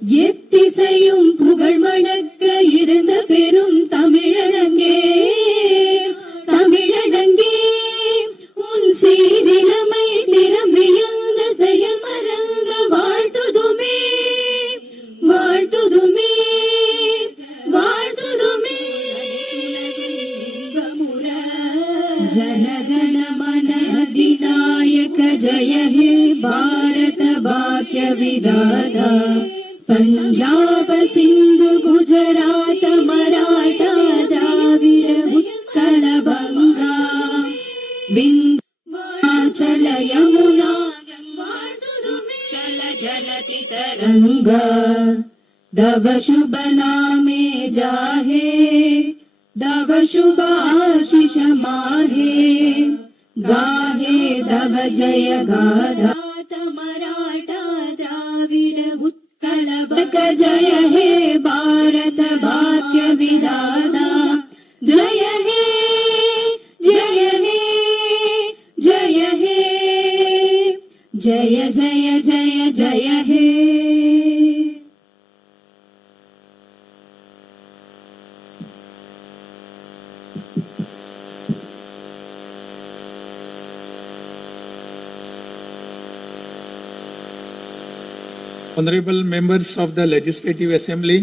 எத்திசையும் புகழ் மணக்க இருந்த பெரும் தமிழனங்கே தமிழனங்கே உன் சீரிலமை நிரம்பியந்த செயல் மறந்து வாழ்த்துதுமே வாழ்த்துதுமே வாழ்த்துதுமே जनगण मन अधिनायक जय हे भारत भाग्य विधाता पंजाब सिंधु गुजरात मराठा द्राविड उत्कल बंगा विंध्याचल यमुना गंगा चल जलति तरंगा दव शुभ नामे जाहे दव शुभ आशीष माहे गाहे दव जय गाधा मराठा द्राविड उत्कल बंगा जय हे भारत भाग्य विधाता जय हे जय हे जय हे जय जय जय जय हे Honorable members of the Legislative Assembly,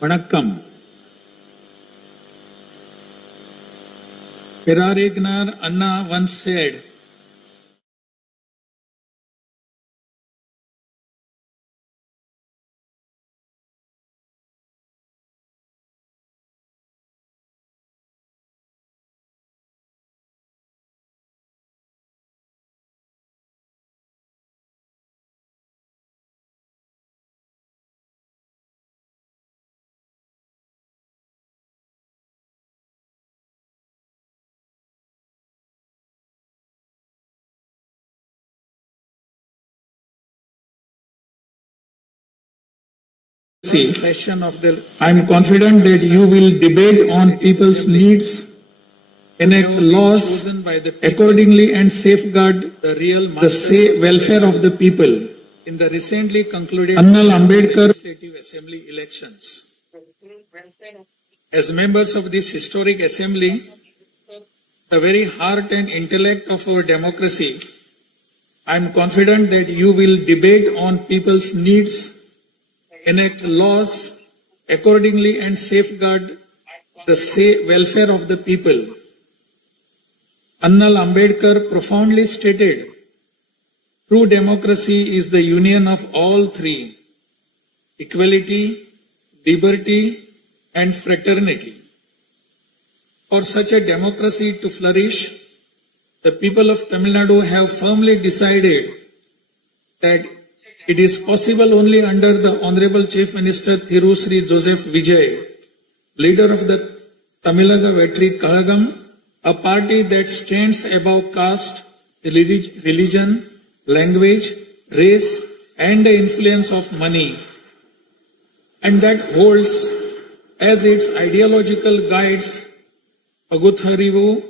Vanakkam. Perarignar Anna once said, I am confident that you will debate on people's needs, enact laws accordingly and safeguard the welfare of the people in the recently concluded Annal Ambedkar Legislative Assembly elections. As members of this historic assembly, the very heart and intellect of our democracy, I am confident that you will debate on people's needs, enact laws accordingly and safeguard the welfare of the people. Annal Ambedkar profoundly stated, true democracy is the union of all three: equality, liberty, and fraternity. For such a democracy to flourish, the people of Tamil Nadu have firmly decided that it is possible only under the Honorable Chief Minister Thiru Sri Joseph Vijay, leader of the Tamilaga Vetri Kalagam, a party that stands above caste, religion, language, race, and the influence of money, and that holds as its ideological guides Pagutharivu,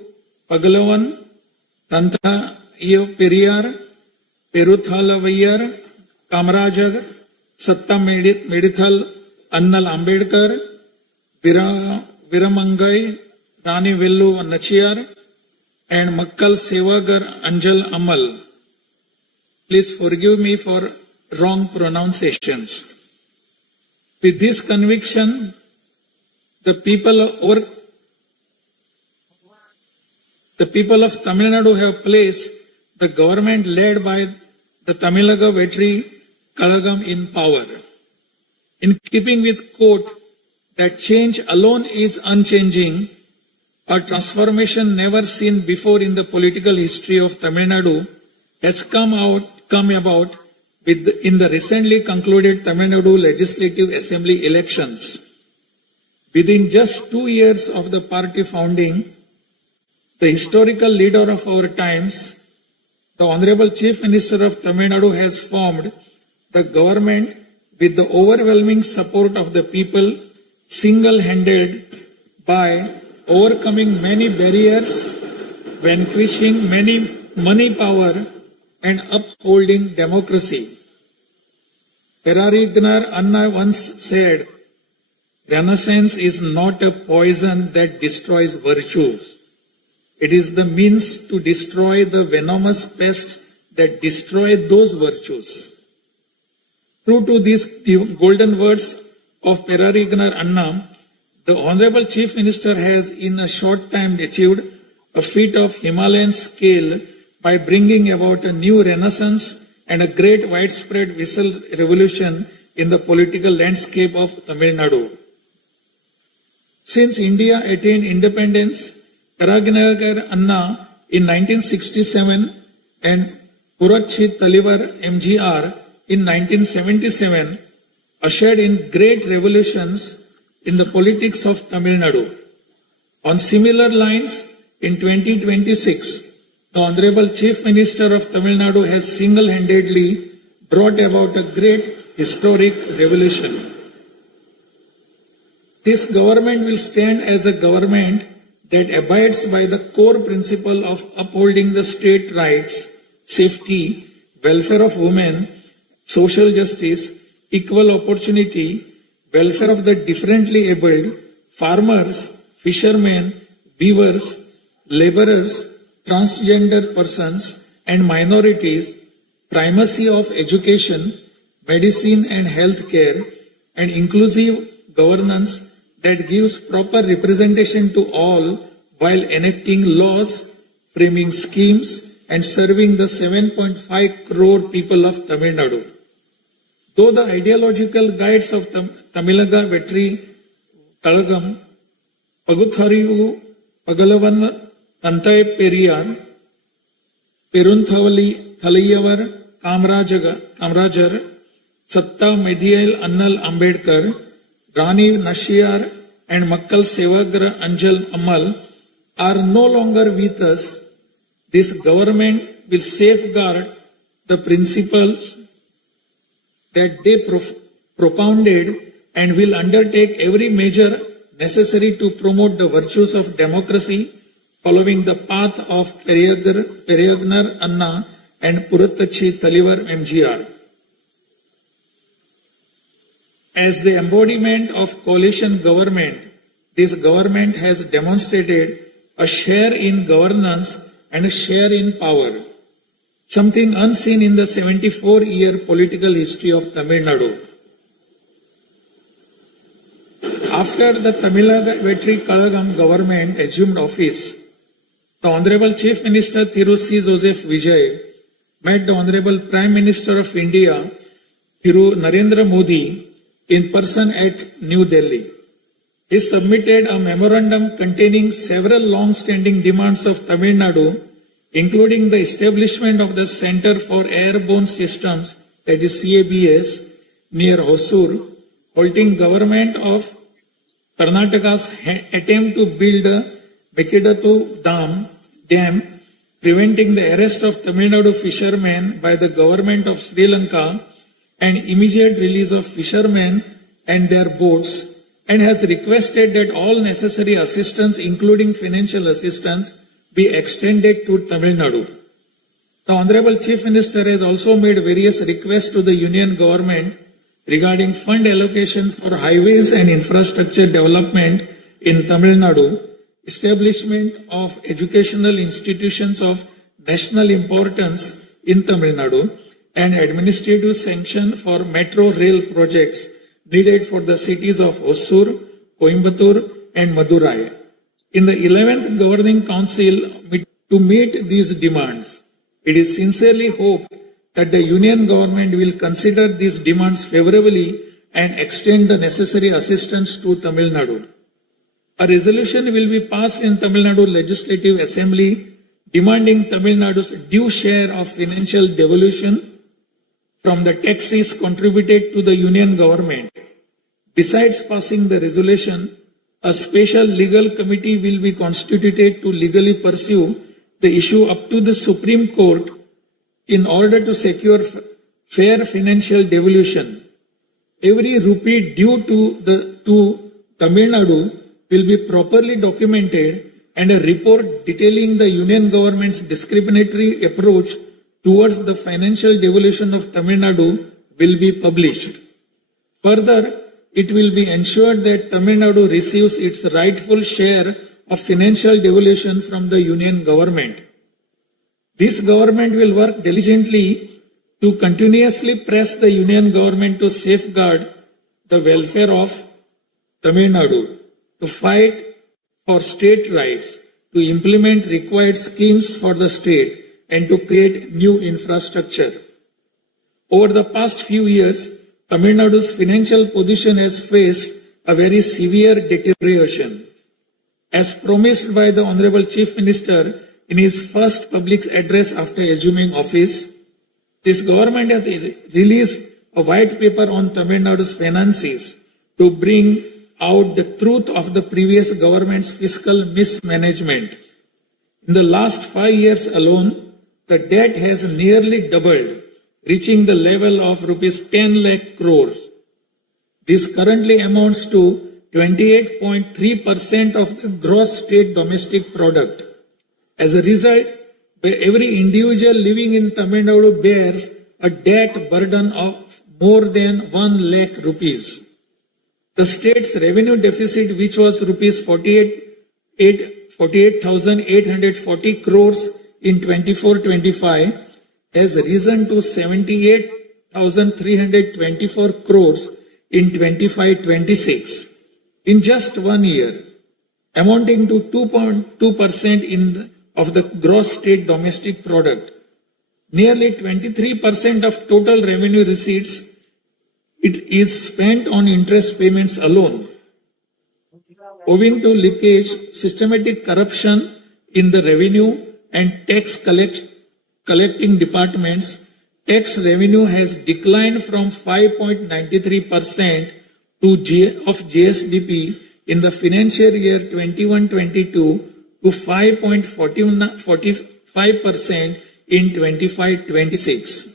Pagalavan, Tantha Iyo Periyar, Peruthalavayar, Kamarajar, Satta Medithal, Annal Ambedkar, Viramangai, Rani Vellu Nachiyar, and Makkal Sevagar Anjal Amal. Please forgive me for wrong pronunciations. With this conviction, the people of Tamil Nadu have placed the government led by the Tamilaga Vetri Kalagam in power. In keeping with quote that change alone is unchanging, a transformation never seen before in the political history of Tamil Nadu has come about in the recently concluded Tamil Nadu Legislative Assembly elections. Within just 2 years of the party founding, the historical leader of our times, the Honorable Chief Minister of Tamil Nadu, has formed the government with the overwhelming support of the people, single-handed by overcoming many barriers, vanquishing many money power, and upholding democracy. Perarignar Anna once said, Renaissance is not a poison that destroys virtues. It is the means to destroy the venomous pest that destroy those virtues. True to these golden words of Perarignar Anna, the Honorable Chief Minister has in a short time achieved a feat of Himalayan scale by bringing about a new renaissance and a great widespread visual revolution in the political landscape of Tamil Nadu. Since India attained independence, Perarignar Anna in 1967 and Puratchi Talivar MGR in 1977 ushered in great revolutions in the politics of Tamil Nadu. On similar lines, in 2026, the Honorable Chief Minister of Tamil Nadu has single-handedly brought about a great historic revolution. This government will stand as a government that abides by the core principle of upholding the state rights, safety, welfare of women, social justice, equal opportunity, welfare of the differently abled, farmers, fishermen, weavers, laborers, transgender persons and minorities, primacy of education, medicine and health care, and inclusive governance that gives proper representation to all while enacting laws, framing schemes, and serving the 7.5 crore people of Tamil Nadu. Though the ideological guides of Tamilaga Vetri Kalagam, Pagutharivu, Pagalavan, Tantai Periyar, Perunthavali Thalayavar, Kamrajar, Satta Medial Annal Ambedkar, Rani Nashiyar and Makkal Sevagra Anjal Amal are no longer with us. This government will safeguard the principles that they propounded and will undertake every measure necessary to promote the virtues of democracy following the path of Perarignar Anna and Puratchi Talivar MGR. As the embodiment of coalition government, this government has demonstrated a share in governance and a share in power, something unseen in the 74-year political history of Tamil Nadu. After the Tamilaga Vetri Kalagam government assumed office, the Honorable Chief Minister Thiru C. Joseph Vijay met the Honorable Prime Minister of India, Thiru Narendra Modi, in person at New Delhi. He submitted a memorandum containing several long-standing demands of Tamil Nadu, including the establishment of the Center for Airborne Systems, that is CABS, near Hosur, halting government of Karnataka's attempt to build a Mekidatu Dam, preventing the arrest of Tamil Nadu fishermen by the government of Sri Lanka and immediate release of fishermen and their boats, and has requested that all necessary assistance, including financial assistance, be extended to Tamil Nadu. The Honorable Chief Minister has also made various requests to the Union Government regarding fund allocation for highways and infrastructure development in Tamil Nadu, establishment of educational institutions of national importance in Tamil Nadu, and administrative sanction for metro rail projects needed for the cities of Hosur, Coimbatore, and Madurai. In the 11th Governing Council to meet these demands, it is sincerely hoped that the Union Government will consider these demands favorably and extend the necessary assistance to Tamil Nadu. A resolution will be passed in Tamil Nadu Legislative Assembly demanding Tamil Nadu's due share of financial devolution from the taxes contributed to the Union Government. Besides passing the resolution, a special legal committee will be constituted to legally pursue the issue up to the Supreme Court in order to secure fair financial devolution. Every rupee due to Tamil Nadu will be properly documented, and a report detailing the Union Government's discriminatory approach towards the financial devolution of Tamil Nadu will be published. Further, it will be ensured that Tamil Nadu receives its rightful share of financial devolution from the union government. This government will work diligently to continuously press the union government to safeguard the welfare of Tamil Nadu, to fight for state rights, to implement required schemes for the state, and to create new infrastructure. Over the past few years, Tamil Nadu's financial position has faced a very severe deterioration. As promised by the Honorable Chief Minister in his first public address after assuming office, this government has released a white paper on Tamil Nadu's finances to bring out the truth of the previous government's fiscal mismanagement. In the last 5 years alone, the debt has nearly doubled, reaching the level of rupees 10 lakh crores. This currently amounts to 28.3% of the gross state domestic product. As a result, every individual living in Tamil Nadu bears a debt burden of more than 1 lakh rupees. The state's revenue deficit, which was rupees 48,840 crores in 24-25, has risen to 78,324 crores in 25-26 in just 1 year, amounting to 2.2% of the gross state domestic product. Nearly 23% of total revenue receipts it is spent on interest payments alone. Owing to leakage, systematic corruption in the revenue and tax collecting departments, tax revenue has declined from 5.93% of GSDP in the financial year 21-22 to 5.45% in 25-26.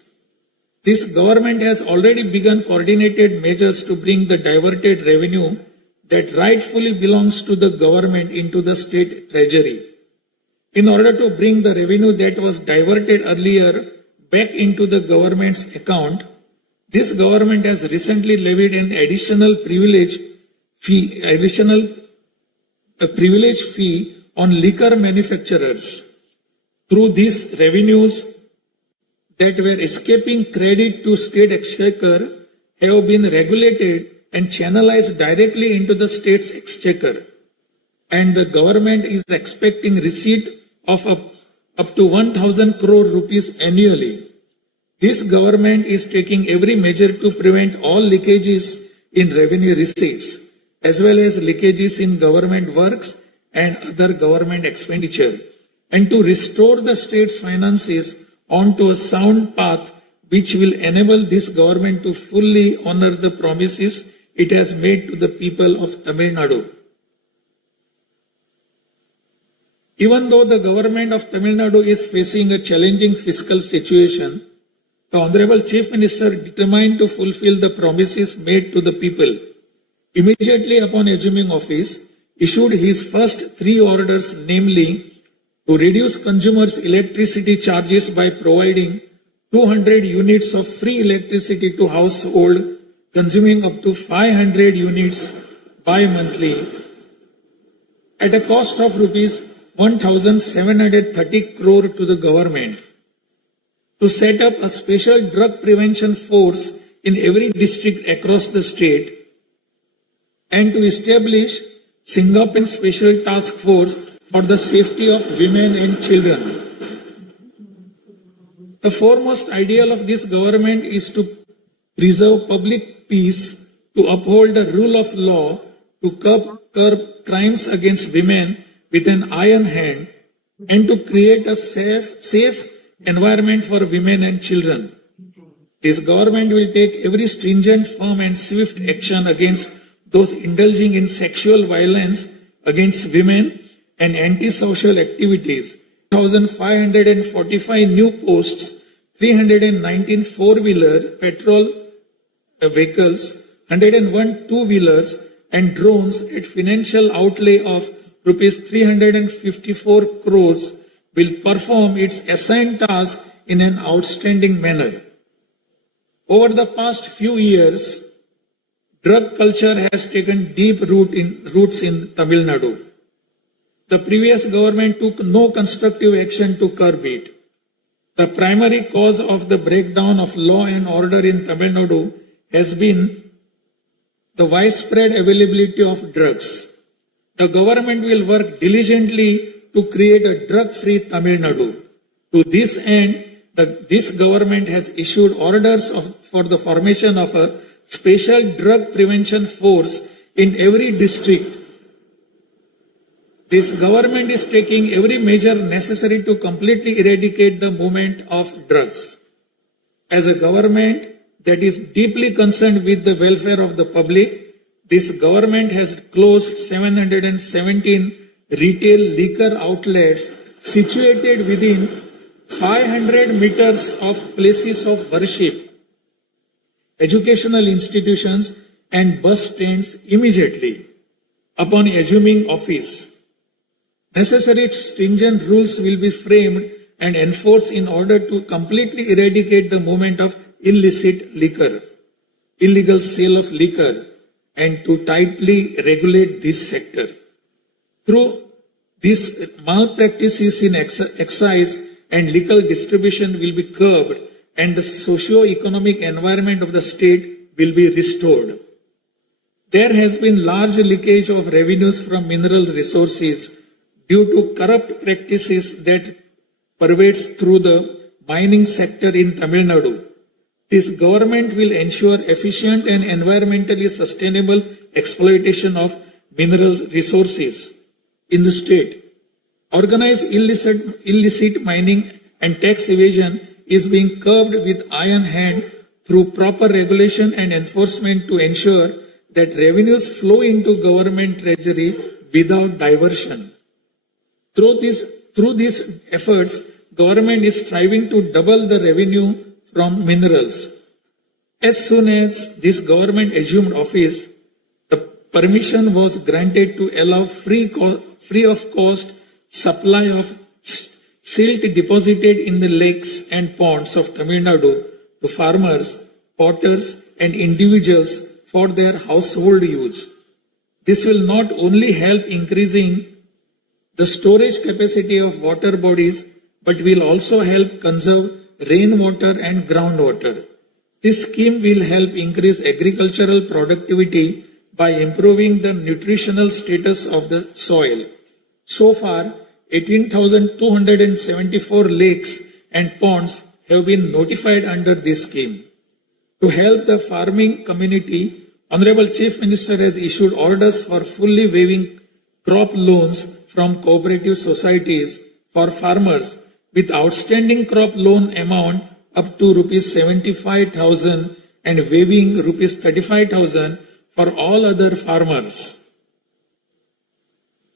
This government has already begun coordinated measures to bring the diverted revenue that rightfully belongs to the government into the state treasury. In order to bring the revenue that was diverted earlier back into the government's account, this government has recently levied an additional privilege fee on liquor manufacturers. Through these revenues that were escaping credit to state exchequer have been regulated and channelized directly into the state's exchequer, and the government is expecting receipt of up to 1,000 crore rupees annually. This government is taking every measure to prevent all leakages in revenue receipts, as well as leakages in government works and other government expenditure, and to restore the state's finances onto a sound path which will enable this government to fully honor the promises it has made to the people of Tamil Nadu. Even though the government of Tamil Nadu is facing a challenging fiscal situation, the Honorable Chief Minister, determined to fulfill the promises made to the people, immediately upon assuming office, issued his first 3 orders, namely, to reduce consumers' electricity charges by providing 200 units of free electricity to household consuming up to 500 units bi-monthly at a cost of rupees 1,730 crore to the government, to set up a special drug prevention force in every district across the state, and to establish Singapore Special Task Force for the safety of women and children. The foremost ideal of this government is to preserve public peace, to uphold the rule of law, to curb crimes against women with an iron hand, and to create a safe environment for women and children. This government will take every stringent, firm and swift action against those indulging in sexual violence against women and antisocial activities. 1,545 new posts, 319 four-wheeler petrol vehicles, 101 two-wheelers and drones at financial outlay of rupees 354 crores will perform its assigned task in an outstanding manner. Over the past few years, drug culture has taken deep roots in Tamil Nadu. The previous government took no constructive action to curb it. The primary cause of the breakdown of law and order in Tamil Nadu has been the widespread availability of drugs. The government will work diligently to create a drug-free Tamil Nadu. To this end, this government has issued orders for the formation of a special drug prevention force in every district. This government is taking every measure necessary to completely eradicate the movement of drugs. As a government that is deeply concerned with the welfare of the public, this government has closed 717 retail liquor outlets situated within 500 meters of places of worship, educational institutions and bus stands immediately upon assuming office. Necessary stringent rules will be framed and enforced in order to completely eradicate the movement of illicit liquor, illegal sale of liquor, and to tightly regulate this sector. Through these malpractices in excise and liquor distribution will be curbed and the socio-economic environment of the state will be restored. There has been large leakage of revenues from mineral resources due to corrupt practices that pervades through the mining sector in Tamil Nadu. This government will ensure efficient and environmentally sustainable exploitation of mineral resources in the state. Organized illicit mining and tax evasion is being curbed with iron hand through proper regulation and enforcement to ensure that revenues flow into government treasury without diversion. Through these efforts, government is striving to double the revenue from minerals. As soon as this government assumed office, the permission was granted to allow free of cost supply of silt deposited in the lakes and ponds of Tamil Nadu to farmers, potters and individuals for their household use. This will not only help increasing the storage capacity of water bodies, but will also help conserve rainwater and groundwater. This scheme will help increase agricultural productivity by improving the nutritional status of the soil. So far, 18,274 lakes and ponds have been notified under this scheme. To help the farming community, Honorable Chief Minister has issued orders for fully waiving crop loans from cooperative societies for farmers with outstanding crop loan amount up to rupees 75,000 and waiving rupees 35,000 for all other farmers.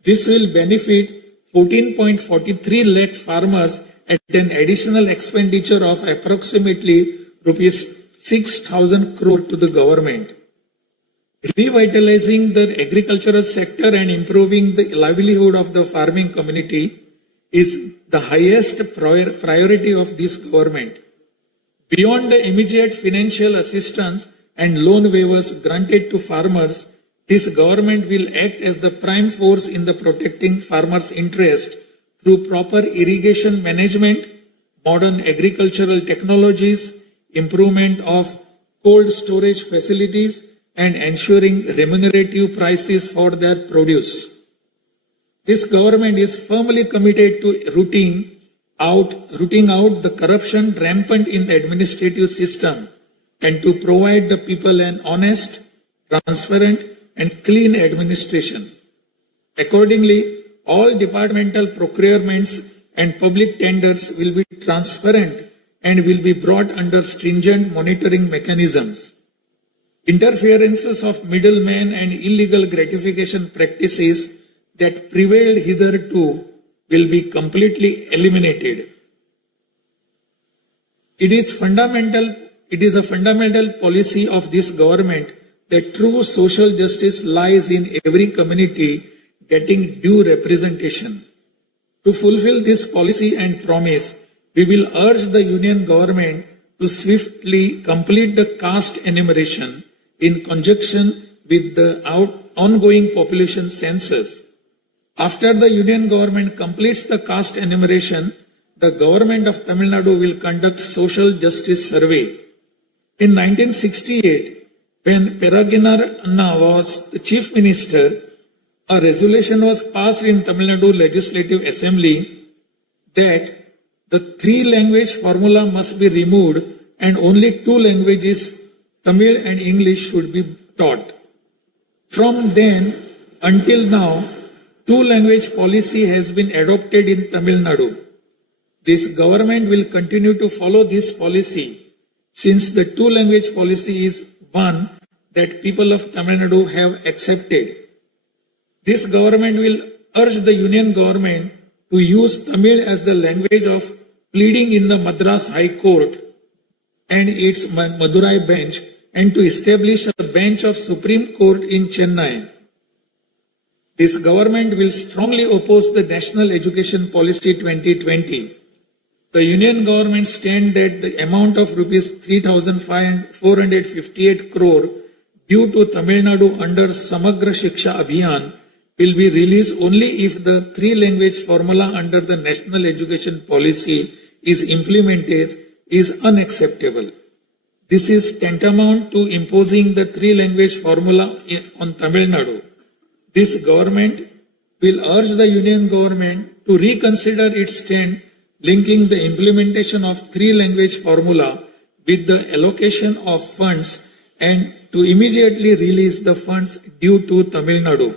This will benefit 14.43 lakh farmers at an additional expenditure of approximately rupees 6,000 crore to the government. Revitalizing the agricultural sector and improving the livelihood of the farming community is the highest priority of this government. Beyond the immediate financial assistance and loan waivers granted to farmers, this government will act as the prime force in the protecting farmers' interest through proper irrigation management, modern agricultural technologies, improvement of cold storage facilities, and ensuring remunerative prices for their produce. This government is firmly committed to rooting out the corruption rampant in the administrative system and to provide the people an honest, transparent, and clean administration. Accordingly, all departmental procurements and public tenders will be transparent and will be brought under stringent monitoring mechanisms. Interferences of middlemen and illegal gratification practices that prevailed hitherto will be completely eliminated. It is a fundamental policy of this government that true social justice lies in every community getting due representation. To fulfill this policy and promise, we will urge the Union government to swiftly complete the caste enumeration in conjunction with the ongoing population census. After the union government completes the caste enumeration, the government of Tamil Nadu will conduct social justice survey. In 1968, when Peraginar Anna was the chief minister, a resolution was passed in Tamil Nadu Legislative Assembly that the 3-language formula must be removed and only 2 languages, Tamil and English, should be taught. From then until now, 2-language policy has been adopted in Tamil Nadu. This government will continue to follow this policy since the 2-language policy is one that people of Tamil Nadu have accepted. This government will urge the union government to use Tamil as the language of pleading in the Madras High Court and its Madurai bench, and to establish a bench of Supreme Court in Chennai. This government will strongly oppose the National Education Policy 2020. The union government stand that the amount of rupees 3,458 crore due to Tamil Nadu under Samagra Shiksha Abhiyan will be released only if the 3-language formula under the National Education Policy is implemented is unacceptable. This is tantamount to imposing the 3-language formula on Tamil Nadu. This government will urge the union government to reconsider its stand linking the implementation of 3-language formula with the allocation of funds and to immediately release the funds due to Tamil Nadu.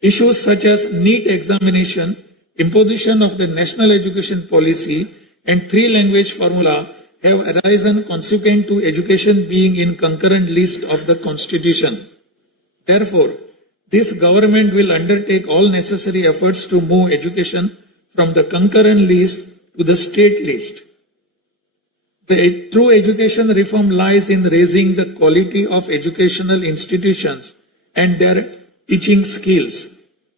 Issues such as NEET examination, imposition of the National Education Policy and 3-language formula have arisen consequent to education being in concurrent list of the Constitution. Therefore, this government will undertake all necessary efforts to move education from the concurrent list to the state list. The true education reform lies in raising the quality of educational institutions and their teaching skills.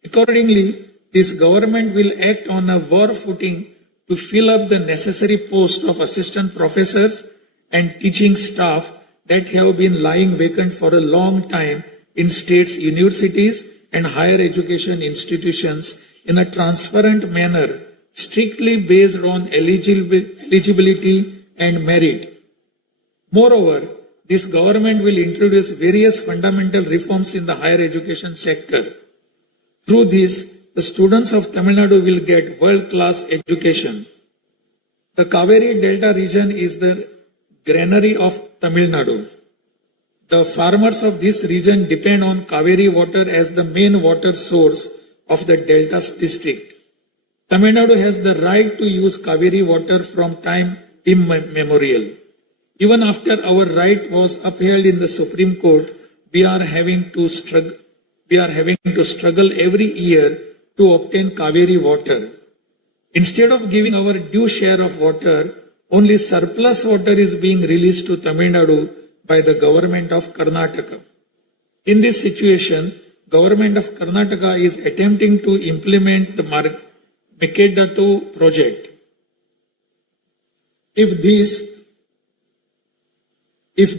Accordingly, this government will act on a war footing to fill up the necessary posts of assistant professors and teaching staff that have been lying vacant for a long time in states' universities and higher education institutions in a transparent manner, strictly based on eligibility and merit. Moreover, this government will introduce various fundamental reforms in the higher education sector. Through this, the students of Tamil Nadu will get world-class education. The Kaveri Delta region is the granary of Tamil Nadu. The farmers of this region depend on Kaveri water as the main water source of the Delta district. Tamil Nadu has the right to use Kaveri water from time immemorial. Even after our right was upheld in the Supreme Court, we are having to struggle every year to obtain Kaveri water. Instead of giving our due share of water, only surplus water is being released to Tamil Nadu by the government of Karnataka. In this situation, government of Karnataka is attempting to implement the Mekedatu project. If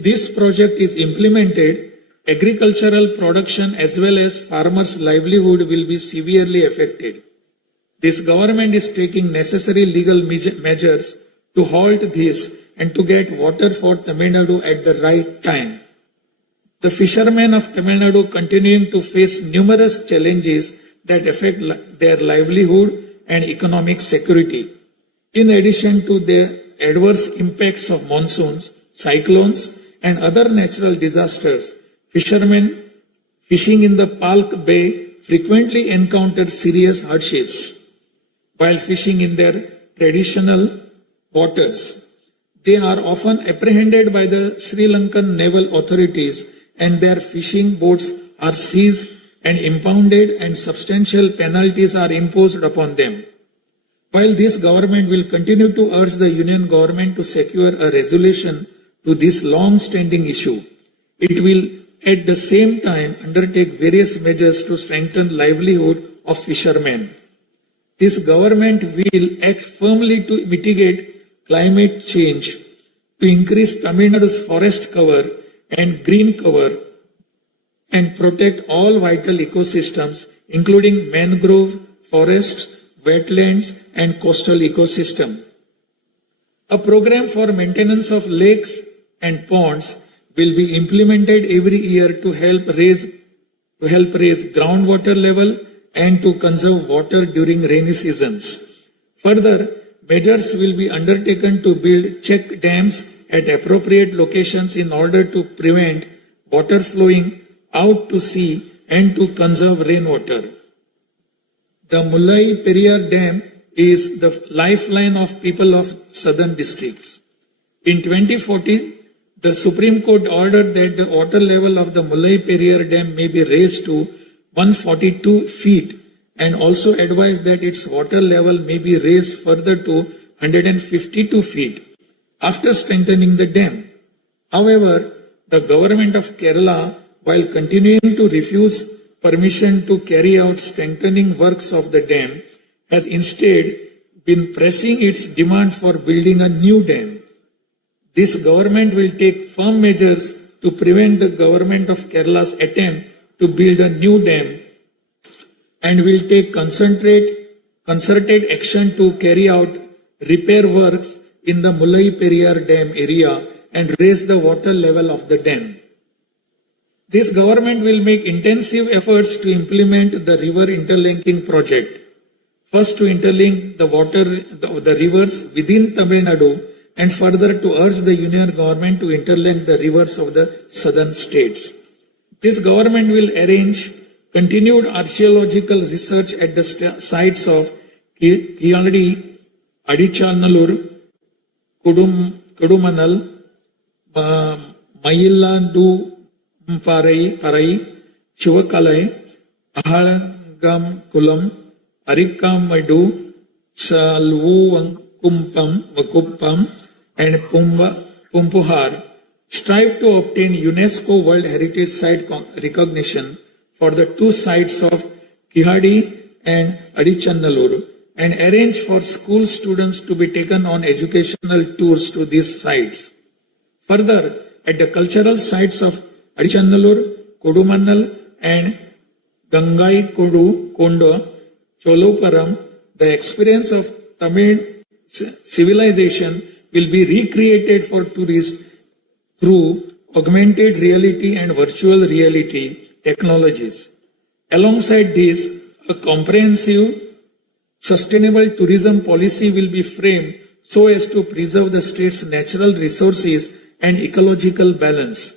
this project is implemented, agricultural production as well as farmers' livelihood will be severely affected. This government is taking necessary legal measures to halt this and to get water for Tamil Nadu at the right time. The fishermen of Tamil Nadu continuing to face numerous challenges that affect their livelihood and economic security. In addition to the adverse impacts of monsoons, cyclones, and other natural disasters, fishermen fishing in the Palk Bay frequently encounter serious hardships while fishing in their traditional waters. They are often apprehended by the Sri Lankan naval authorities and their fishing boats are seized and impounded and substantial penalties are imposed upon them. While this government will continue to urge the union government to secure a resolution to this long-standing issue, it will at the same time undertake various measures to strengthen livelihood of fishermen. This government will act firmly to mitigate climate change to increase Tamil Nadu's forest cover and green cover and protect all vital ecosystems, including mangrove, forests, wetlands, and coastal ecosystem. A program for maintenance of lakes and ponds will be implemented every year to help raise groundwater level and to conserve water during rainy seasons. Further, measures will be undertaken to build check dams at appropriate locations in order to prevent water flowing out to sea and to conserve rainwater. The Mullai Periyar Dam is the lifeline of people of southern districts. In 2014, the Supreme Court ordered that the water level of the Mullai Periyar Dam may be raised to 142 feet and also advised that its water level may be raised further to 152 feet after strengthening the dam. However, the government of Kerala, while continuing to refuse permission to carry out strengthening works of the dam, has instead been pressing its demand for building a new dam. This government will take firm measures to prevent the government of Kerala's attempt to build a new dam and will take concerted action to carry out repair works in the Mullai Periyar Dam area and raise the water level of the dam. This government will make intensive efforts to implement the river interlinking project. First, to interlink the rivers within Tamil Nadu, and further to urge the union government to interlink the rivers of the southern states. This government will arrange continued archaeological research at the sites of Kiyadi, Adichanallur, Kudumanal, Mayillandu Parai, Chivakalai, Ahalagam Kulam, Arikamadu, Vakuppam, and Pumpuhar strive to obtain UNESCO World Heritage Site recognition for the two sites of Kihadi and Adichanallur and arrange for school students to be taken on educational tours to these sites. Further, at the cultural sites of Adichanallur, Kodumannal and Gangai Kondo, Choluparam, the experience of Tamil civilization will be recreated for tourists through augmented reality and virtual reality technologies. Alongside this, a comprehensive sustainable tourism policy will be framed so as to preserve the state's natural resources and ecological balance.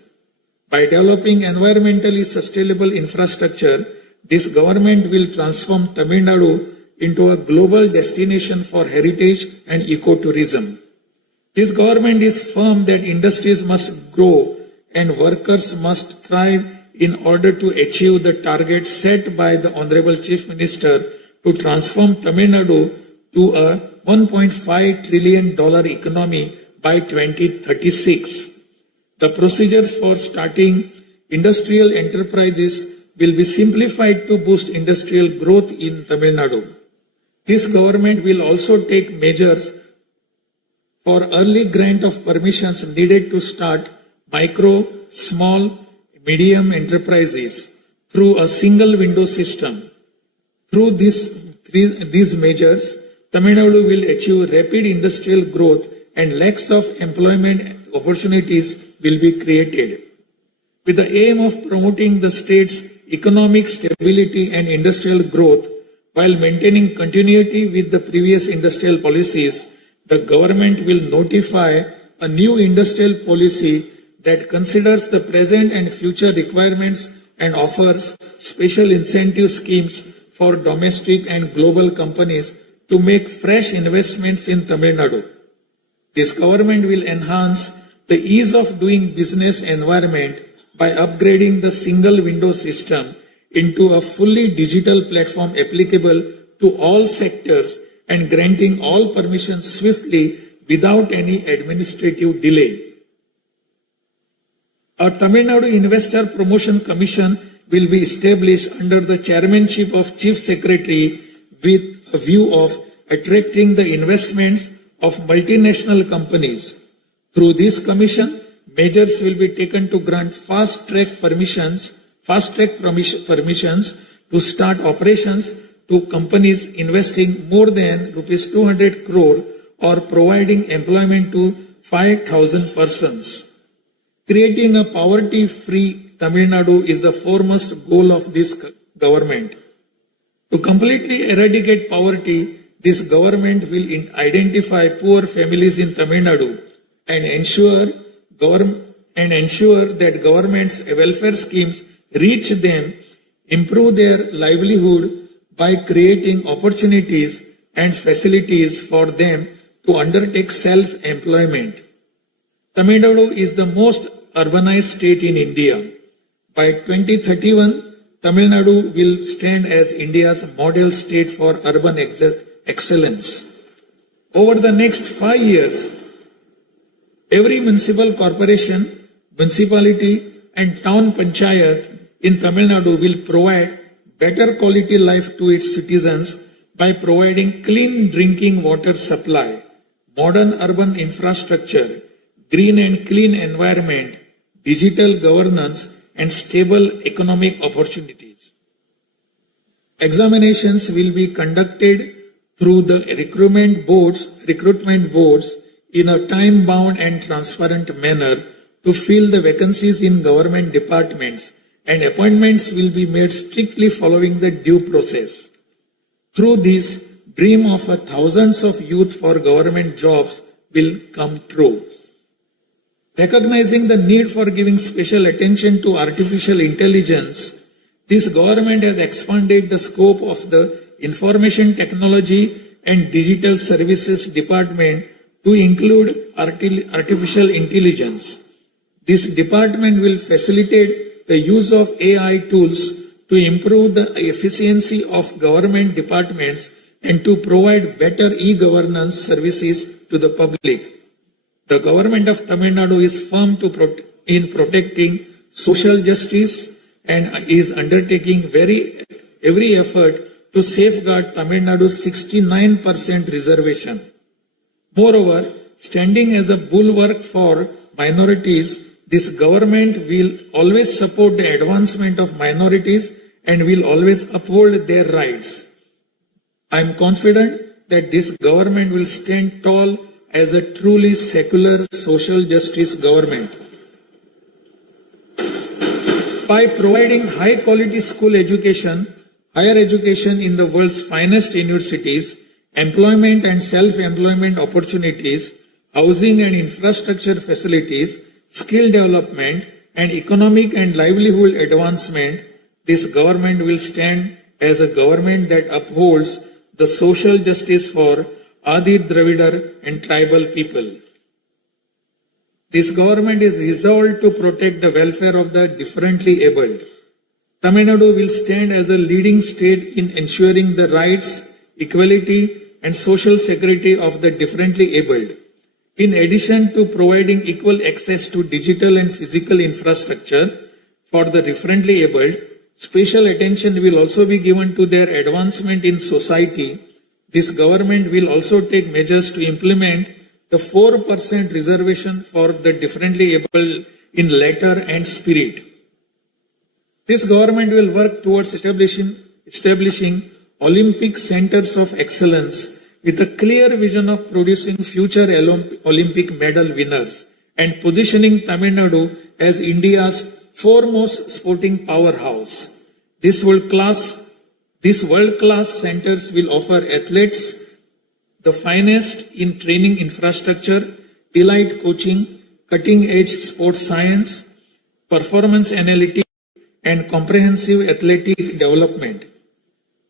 By developing environmentally sustainable infrastructure, this government will transform Tamil Nadu into a global destination for heritage and ecotourism. This government is firm that industries must grow and workers must thrive in order to achieve the target set by the Honorable Chief Minister to transform Tamil Nadu to a $1.5 trillion economy by 2036. The procedures for starting industrial enterprises will be simplified to boost industrial growth in Tamil Nadu. This government will also take measures for early grant of permissions needed to start micro, small, medium enterprises through a single window system. Through these measures, Tamil Nadu will achieve rapid industrial growth and lakhs of employment opportunities will be created. With the aim of promoting the state's economic stability and industrial growth while maintaining continuity with the previous industrial policies, the government will notify a new industrial policy that considers the present and future requirements and offers special incentive schemes for domestic and global companies to make fresh investments in Tamil Nadu. This government will enhance the ease of doing business environment by upgrading the single window system into a fully digital platform applicable to all sectors and granting all permissions swiftly without any administrative delay. A Tamil Nadu Investor Promotion Commission will be established under the chairmanship of Chief Secretary with a view of attracting the investments of multinational companies. Through this commission, measures will be taken to grant fast-track permissions to start operations to companies investing more than rupees 200 crore or providing employment to 5,000 persons. Creating a poverty-free Tamil Nadu is the foremost goal of this government. To completely eradicate poverty, this government will identify poor families in Tamil Nadu and ensure that government's welfare schemes reach them, improve their livelihood by creating opportunities and facilities for them to undertake self-employment. Tamil Nadu is the most urbanized state in India. By 2031, Tamil Nadu will stand as India's model state for urban excellence. Over the next 5 years, every municipal corporation, municipality and town panchayat in Tamil Nadu will provide better quality life to its citizens by providing clean drinking water supply, modern urban infrastructure, green and clean environment, digital governance and stable economic opportunities. Examinations will be conducted through the recruitment boards in a time-bound and transparent manner to fill the vacancies in government departments, and appointments will be made strictly following the due process. Through this, dream of thousands of youth for government jobs will come true. Recognizing the need for giving special attention to artificial intelligence, this government has expanded the scope of the Information Technology and Digital Services Department to include artificial intelligence. This department will facilitate the use of AI tools to improve the efficiency of government departments and to provide better e-governance services to the public. The government of Tamil Nadu is firm in protecting social justice and is undertaking every effort to safeguard Tamil Nadu's 69% reservation. Moreover, standing as a bulwark for minorities, this government will always support the advancement of minorities and will always uphold their rights. I am confident that this government will stand tall as a truly secular social justice government. By providing high quality school education, higher education in the world's finest universities, employment and self-employment opportunities, housing and infrastructure facilities, skill development and economic and livelihood advancement, this government will stand as a government that upholds the social justice for Adi Dravidar and tribal people. This government is resolved to protect the welfare of the differently abled. Tamil Nadu will stand as a leading state in ensuring the rights, equality and social security of the differently abled. In addition to providing equal access to digital and physical infrastructure for the differently abled, special attention will also be given to their advancement in society. This government will also take measures to implement the 4% reservation for the differently able in letter and spirit. This government will work towards establishing Olympic centers of excellence with a clear vision of producing future Olympic medal winners and positioning Tamil Nadu as India's foremost sporting powerhouse. These world-class centers will offer athletes the finest in training infrastructure, elite coaching, cutting-edge sports science, performance analytics, and comprehensive athletic development.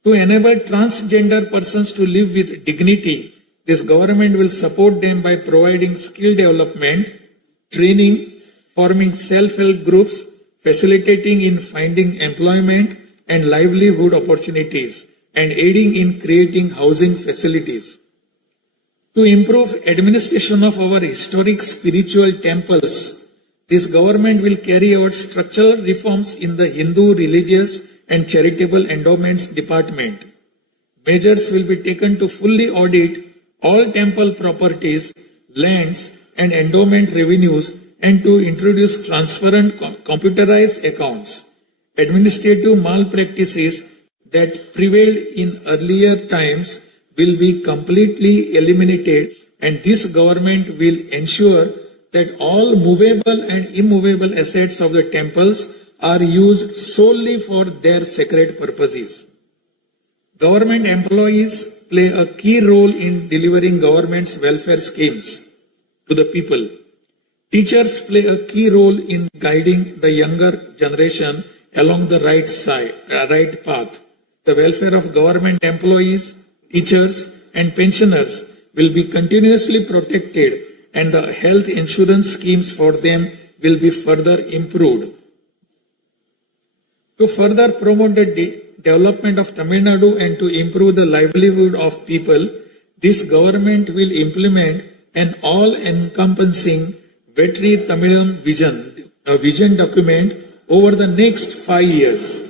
To enable transgender persons to live with dignity, this government will support them by providing skill development, training, forming self-help groups, facilitating in finding employment and livelihood opportunities, and aiding in creating housing facilities. To improve administration of our historic spiritual temples, this government will carry out structural reforms in the Hindu religious and charitable endowments department. Measures will be taken to fully audit all temple properties, lands and endowment revenues and to introduce transparent computerized accounts. Administrative malpractices that prevailed in earlier times will be completely eliminated, and this government will ensure that all movable and immovable assets of the temples are used solely for their sacred purposes. Government employees play a key role in delivering government's welfare schemes to the people. Teachers play a key role in guiding the younger generation along the right path. The welfare of government employees, teachers, and pensioners will be continuously protected, and the health insurance schemes for them will be further improved. To further promote the development of Tamil Nadu and to improve the livelihood of people, this government will implement an all-encompassing Vetri Tamilam vision document over the next 5 years.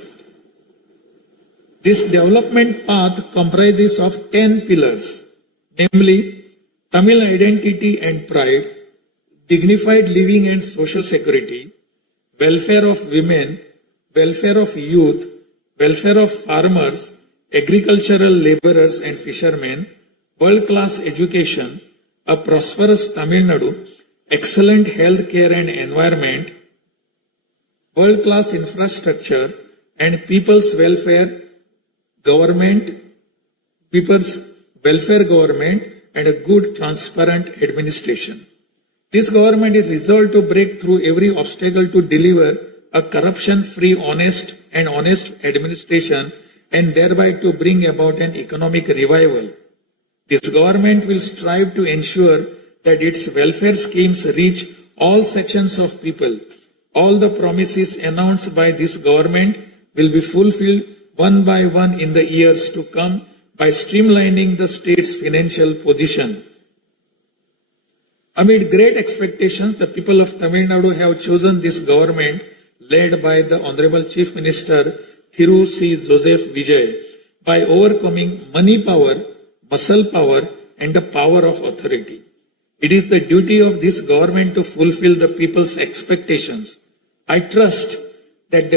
This development path comprises of 10 pillars, namely Tamil identity and pride, dignified living and social security, welfare of women, welfare of youth, welfare of farmers, agricultural laborers and fishermen, world-class education, a prosperous Tamil Nadu, excellent health care and environment, world-class infrastructure, and people's welfare government, and a good transparent administration. This government is resolved to break through every obstacle to deliver a corruption-free, honest administration, and thereby to bring about an economic revival. This government will strive to ensure that its welfare schemes reach all sections of people. All the promises announced by this government will be fulfilled one by one in the years to come by streamlining the state's financial position. Amid great expectations, the people of Tamil Nadu have chosen this government led by the Honorable Chief Minister Thiru C. Joseph Vijay by overcoming money power, muscle power, and the power of authority. It is the duty of this government to fulfill the people's expectations. I trust that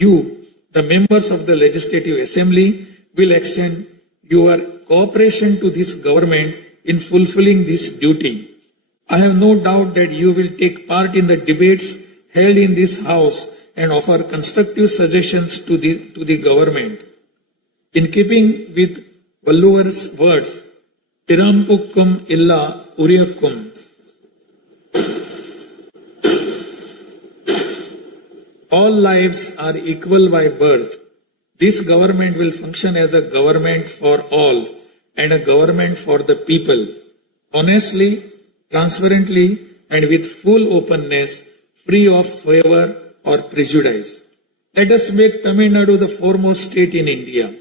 you, the members of the Legislative Assembly, will extend your cooperation to this government in fulfilling this duty. I have no doubt that you will take part in the debates held in this House and offer constructive suggestions to the government. In keeping with Valluvar's words, Pirampukkum illa Uriyakkum, all lives are equal by birth. This government will function as a government for all and a government for the people, honestly, transparently, and with full openness, free of favor or prejudice. Let us make Tamil Nadu the foremost state in India.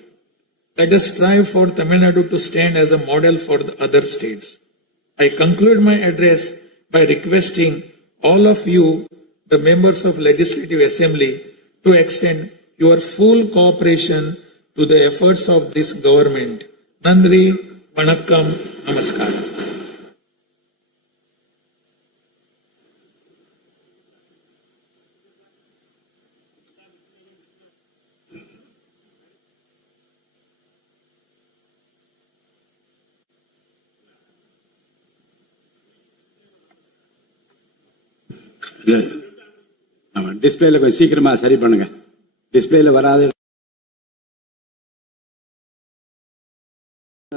Let us strive for Tamil Nadu to stand as a model for the other states. I conclude my address by requesting all of you, the members of Legislative Assembly, to extend your full cooperation to the efforts of this government. Nandri, Vanakkam, Namaskaram. டிஸ்பிளேல கொஞ்சம் சீக்கிரமா சரி பண்ணுங்க. டிஸ்பிளேல வராது.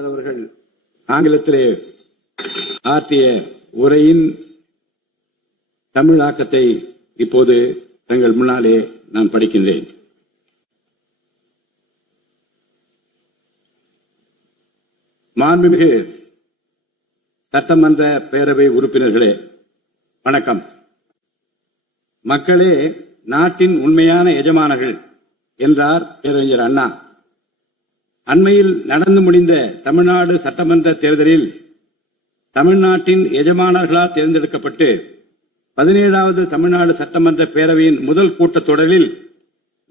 அவர்கள் ஆங்கிலத்திலே ஆற்றிய உரையின் தமிழாக்கத்தை இப்போது தங்கள் முன்னாலே நான் படிக்கின்றேன். மாண்புமிகு சட்டமன்ற பேரவை உறுப்பினர்களே, வணக்கம். மக்களே நாட்டின் உண்மையான எஜமானர்கள் என்றார் பேரறிஞர் அண்ணா. அண்மையில் நடந்து முடிந்த தமிழ்நாடு சட்டமன்ற தேர்தலில் தமிழ்நாட்டின் எஜமானர்களால் தேர்ந்தெடுக்கப்பட்டு 17வது தமிழ்நாடு சட்டமன்ற பேரவையின் முதல் கூட்டத்தொடரில்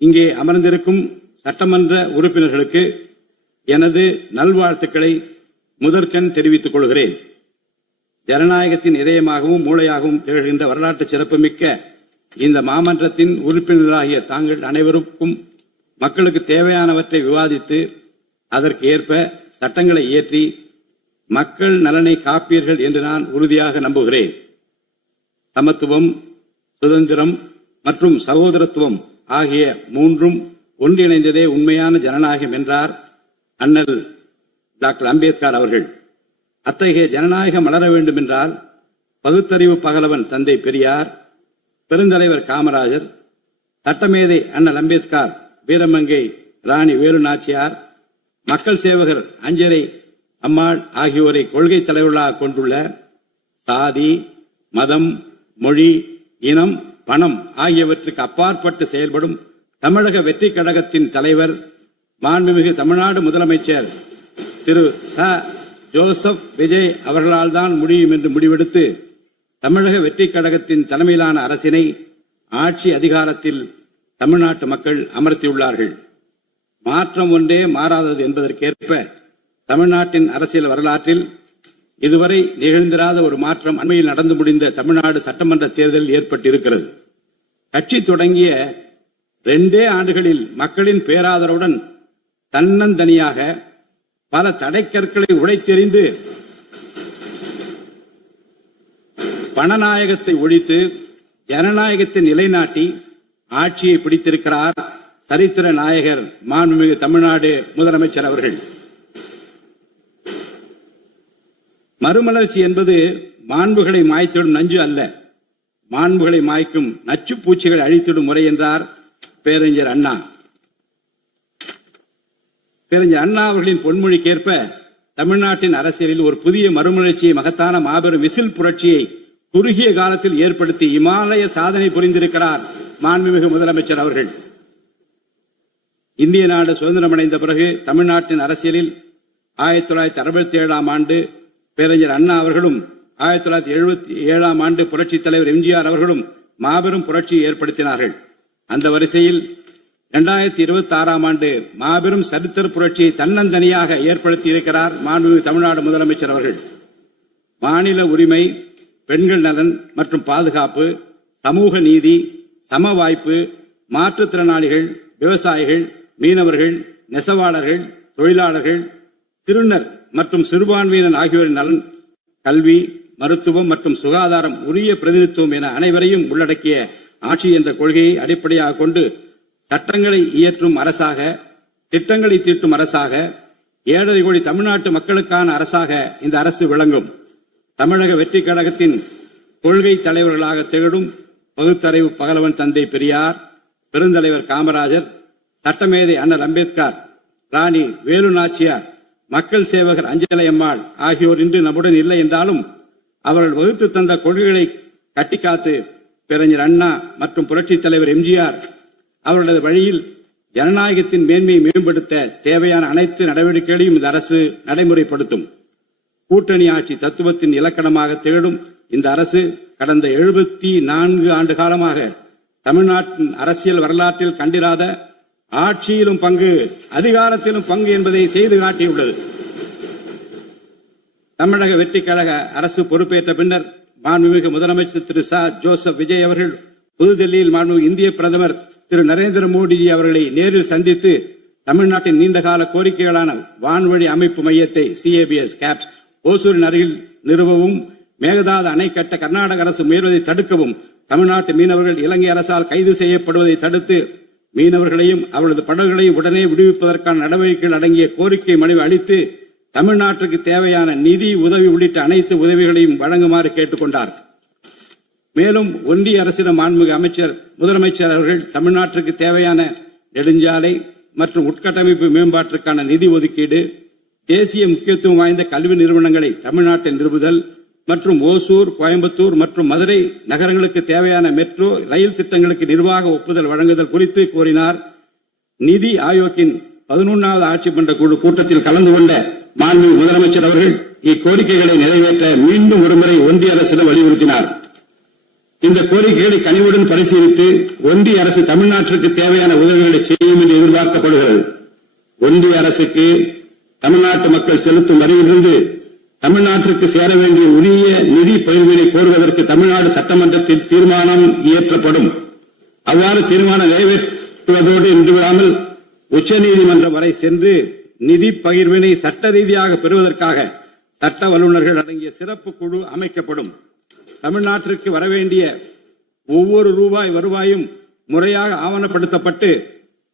இங்கே அமர்ந்திருக்கும் சட்டமன்ற உறுப்பினர்களுக்கு எனது நல்வாழ்த்துக்களை முதற்கண் தெரிவித்துக் கொள்கிறேன். ஜனநாயகத்தின் இதயமாகவும் மூளையாகவும் திகழ்கின்ற வரலாற்று சிறப்புமிக்க இந்த மாமன்றத்தின் உறுப்பினர்களாகிய தாங்கள் அனைவருக்கும் மக்களுக்கு தேவையானவற்றை விவாதித்து அதற்கு ஏற்ப சட்டங்களை இயற்றி மக்கள் நலனை காப்பீர்கள் என்று நான் உறுதியாக நம்புகிறேன். சமத்துவம், சுதந்திரம் மற்றும் சகோதரத்துவம் ஆகிய மூன்றும் ஒன்றிணைந்ததே உண்மையான ஜனநாயகம் என்றார் அண்ணல் டாக்டர் அம்பேத்கர் அவர்கள். அத்தகைய ஜனநாயகம் மலர வேண்டும் என்றால் பகுத்தறிவு பகலவன் தந்தை பெரியார், பெருந்தலைவர் காமராஜர், சட்டமேதை அண்ணல் அம்பேத்கர், வீரமங்கை ராணி வேலு நாச்சியார், மக்கள் சேவகர் அஞ்சரை அம்மாள் ஆகியோரை கொள்கை தலைவர்களாக கொண்டுள்ள சாதி, மதம், மொழி, இனம், பணம் ஆகியவற்றுக்கு அப்பாற்பட்டு செயல்படும் தமிழக வெற்றி கழகத்தின் தலைவர் மாண்புமிகு தமிழ்நாடு முதலமைச்சர் திரு ச. ஜோசப் விஜய் அவர்களால் தான் முடியும் என்று முடிவெடுத்து தமிழக வெற்றி கழகத்தின் தலைமையிலான அரசினை ஆட்சி அதிகாரத்தில் தமிழ்நாட்டு மக்கள் அமர்த்தியுள்ளார்கள். மாற்றம் ஒன்றே மாறாதது என்பதற்கேற்ப தமிழ்நாட்டின் அரசியல் வரலாற்றில் இதுவரை நிகழ்ந்திராத ஒரு மாற்றம் அண்மையில் நடந்து முடிந்த தமிழ்நாடு சட்டமன்ற தேர்தலில் ஏற்பட்டிருக்கிறது. கட்சி தொடங்கிய 2 ஆண்டுகளில் மக்களின் பேராதரவுடன் தன்னந்தனியாக பல தடைக்கற்களை உடைத்தெறிந்து பணநாயகத்தை ஒழித்து ஜனநாயகத்தை நிலைநாட்டி ஆட்சியை பிடித்திருக்கிறார் சரித்திர நாயகர் மாண்புமிகு தமிழ்நாடு முதலமைச்சர் அவர்கள். மறுமலர்ச்சி என்பது மாண்புகளை மாய்த்திடும் நஞ்சு அல்ல, மாண்புகளை மாய்க்கும் நச்சு பூச்சிகளை அழித்திடும் முறை என்றார் பேரறிஞர் அண்ணா. பேரறிஞர் அண்ணா அவர்களின் பொன்மொழிக்கேற்ப தமிழ்நாட்டின் அரசியலில் ஒரு புதிய மறுமலர்ச்சியை, மகத்தான மாபெரும் விசில் புரட்சியை குறுகிய காலத்தில் ஏற்படுத்தி இமாலய சாதனை புரிந்திருக்கிறார் மாண்புமிகு முதலமைச்சர் அவர்கள். இந்திய நாடு சுதந்திரம் அடைந்த பிறகு தமிழ்நாட்டின் அரசியலில் 1967 ஆண்டு பேரறிஞர் அண்ணா அவர்களும் 1977 ஆண்டு புரட்சித் தலைவர் எம்ஜிஆர் அவர்களும் மாபெரும் புரட்சியை ஏற்படுத்தினார்கள். அந்த வரிசையில் 2026 ஆண்டு மாபெரும் சரித்திர புரட்சியை தன்னந்தனியாக ஏற்படுத்தி இருக்கிறார் மாண்புமிகு தமிழ்நாடு முதலமைச்சர் அவர்கள். மாநில உரிமை, பெண்கள் நலன் மற்றும் பாதுகாப்பு, சமூக நீதி, சம வாய்ப்பு, மாற்றுத்திறனாளிகள், விவசாயிகள், மீனவர்கள், நெசவாளர்கள், தொழிலாளர்கள், திருநர் மற்றும் சிறுபான்மையினர் ஆகியோரின் நலன், கல்வி, மருத்துவம் மற்றும் சுகாதாரம், உரிய பிரதிநிதித்துவம் என அனைவரையும் உள்ளடக்கிய ஆட்சி என்ற கொள்கையை அடிப்படையாக கொண்டு சட்டங்களை இயற்றும் அரசாக, திட்டங்களை தீட்டும் அரசாக, 7.5 கோடி தமிழ்நாட்டு மக்களுக்கான அரசாக இந்த அரசு விளங்கும். தமிழக வெற்றி கழகத்தின் கொள்கை தலைவர்களாக திகழும் பகுத்தறிவு பகலவன் தந்தை பெரியார், பெருந்தலைவர் காமராஜர், சட்டமேதை அண்ணல் அம்பேத்கர், ராணி வேலு நாச்சியார், மக்கள் சேவகர் அஞ்சலை அம்மாள் ஆகியோர் இன்று நம்முடன் இல்லை என்றாலும் அவர்கள் வகுத்து தந்த கொள்கைகளை கட்டிக்காத்து பேரறிஞர் அண்ணா மற்றும் புரட்சித் தலைவர் எம்ஜிஆர் அவர்களது வழியில் ஜனநாயகத்தின் மேன்மையை மேம்படுத்த தேவையான அனைத்து நடவடிக்கைகளையும் இந்த அரசு நடைமுறைப்படுத்தும். கூட்டணி ஆட்சி தத்துவத்தின் இலக்கணமாக திகழும் இந்த அரசு கடந்த 74 ஆண்டு காலமாக தமிழ்நாட்டின் அரசியல் வரலாற்றில் கண்டிராத ஆட்சியிலும் பங்கு, அதிகாரத்திலும் பங்கு என்பதை செய்து காட்டியுள்ளது. தமிழக வெற்றி கழக அரசு பொறுப்பேற்ற பின்னர் மாண்புமிகு முதலமைச்சர் திரு ச. ஜோசப் விஜய் அவர்கள் புதுதில்லியில் மாண்புமிகு இந்திய பிரதமர் திரு நரேந்திர மோடிஜி அவர்களை நேரில் சந்தித்து தமிழ்நாட்டின் நீண்டகால கோரிக்கைகளான வான்வழி அமைப்பு மையத்தை CABS கேப்ஸ் ஓசூரின் அருகில் நிறுவவும், மேகதாது அணை கட்ட கர்நாடக அரசு முயல்வதை தடுக்கவும், தமிழ்நாட்டு மீனவர்கள் இலங்கை அரசால் கைது செய்யப்படுவதை தடுத்து மீனவர்களையும் அவரது படகுகளையும் உடனே விடுவிப்பதற்கான நடவடிக்கைகள் அடங்கிய கோரிக்கை மனுவை அளித்து தமிழ்நாட்டுக்கு தேவையான நிதி உதவி உள்ளிட்ட அனைத்து உதவிகளையும் வழங்குமாறு கேட்டுக்கொண்டார். மேலும் ஒன்றிய அரசிடம் மாண்புமிகு முதலமைச்சர் அவர்கள் தமிழ்நாட்டிற்கு தேவையான நெடுஞ்சாலை மற்றும் உட்கட்டமைப்பு மேம்பாட்டிற்கான நிதி ஒதுக்கீடு, தேசிய முக்கியத்துவம் வாய்ந்த கல்வி நிறுவனங்களை தமிழ்நாட்டில் நிறுவுதல் மற்றும் ஓசூர், கோயம்புத்தூர் மற்றும் மதுரை நகரங்களுக்கு தேவையான மெட்ரோ ரயில் திட்டங்களுக்கு நிர்வாக ஒப்புதல் வழங்குதல் குறித்து கோரினார். நிதி ஆயோக்கின் 11வது ஆட்சி மன்ற குழு கூட்டத்தில் கலந்து கொண்ட மாண்புமிகு முதலமைச்சர் அவர்கள் இக்கோரிக்கைகளை நிறைவேற்ற மீண்டும் ஒருமுறை ஒன்றிய அரசிடம் வலியுறுத்தினார். இந்த கோரிக்கைகளை கனிவுடன் பரிசீலித்து ஒன்றிய அரசு தமிழ்நாட்டிற்கு தேவையான உதவிகளை செய்யும் என்று எதிர்பார்க்கப்படுகிறது. ஒன்றிய அரசுக்கு தமிழ்நாட்டு மக்கள் செலுத்தும் வரியிலிருந்து தமிழ்நாட்டிற்கு சேர வேண்டிய உரிய நிதி பகிர்வினை கோருவதற்கு தமிழ்நாடு சட்டமன்றத்தில் தீர்மானம் இயற்றப்படும். அவ்வாறு தீர்மானம் நிறைவேற்றுவதோடு நின்று விடாமல் உச்சநீதிமன்றம் வரை சென்று நிதி பகிர்வினை சட்ட ரீதியாக பெறுவதற்காக சட்ட வல்லுநர்கள் அடங்கிய சிறப்பு குழு அமைக்கப்படும். தமிழ்நாட்டிற்கு வரவேண்டிய ஒவ்வொரு ரூபாய் வருவாயும் முறையாக ஆவணப்படுத்தப்பட்டு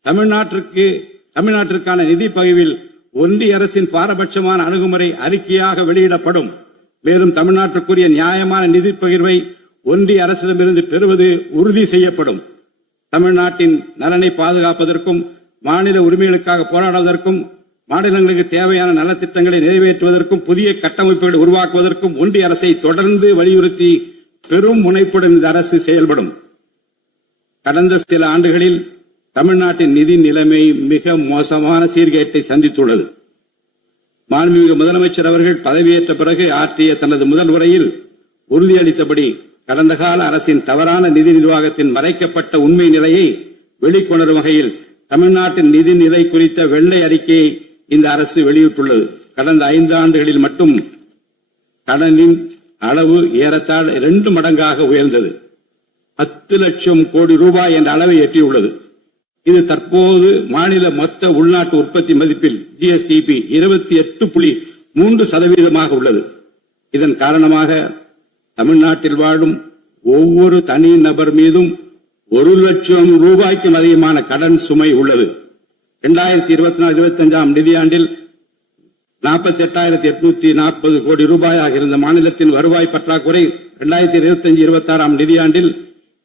தமிழ்நாட்டிற்கான நிதி பகிர்வில் ஒன்றிய அரசின் பாரபட்சமான அணுகுமுறை அறிக்கையாக வெளியிடப்படும். மேலும் தமிழ்நாட்டிற்குரிய நியாயமான நிதி பகிர்வை ஒன்றிய அரசிடமிருந்து பெறுவது உறுதி செய்யப்படும். தமிழ்நாட்டின் நலனை பாதுகாப்பதற்கும் மாநில உரிமைகளுக்காக போராடுவதற்கும் மாநிலங்களுக்கு தேவையான நலத்திட்டங்களை நிறைவேற்றுவதற்கும் புதிய கட்டமைப்புகளை உருவாக்குவதற்கும் ஒன்றிய அரசை தொடர்ந்து வலியுறுத்தி பெரும் முனைப்புடன் இந்த அரசு செயல்படும். கடந்த சில ஆண்டுகளில் தமிழ்நாட்டின் நிதி நிலைமை மிக மோசமான சீர்கேட்டை சந்தித்துள்ளது. மாண்புமிகு முதலமைச்சர் அவர்கள் பதவியேற்ற பிறகு ஆற்றிய தனது முதல் உரையில் உறுதியளித்தபடி கடந்த கால அரசின் தவறான நிதி நிர்வாகத்தின் மறைக்கப்பட்ட உண்மை நிலையை வெளிக்கொணரும் வகையில் தமிழ்நாட்டின் நிதி நிலை குறித்த வெள்ளை அறிக்கையை இந்த அரசு வெளியிட்டுள்ளது. கடந்த 5 ஆண்டுகளில் மட்டும் கடனின் அளவு ஏறத்தாழ 2 மடங்காக உயர்ந்தது. 10 லட்சம் கோடி ரூபாய் என்ற அளவை எட்டியுள்ளது. இது தற்போது மாநில மொத்த உள்நாட்டு உற்பத்தி மதிப்பில் ஜிஎஸ்டிபி 28.3% உள்ளது. இதன் காரணமாக தமிழ்நாட்டில் வாழும் ஒவ்வொரு தனி நபர் மீதும் 1 லட்சம் ரூபாய்க்கும் அதிகமான கடன் சுமை உள்ளது. 2024-25 நிதியாண்டில் 48,840 கோடி ரூபாயாக இருந்த மாநிலத்தின் வருவாய் பற்றாக்குறை 2025-26 நிதியாண்டில்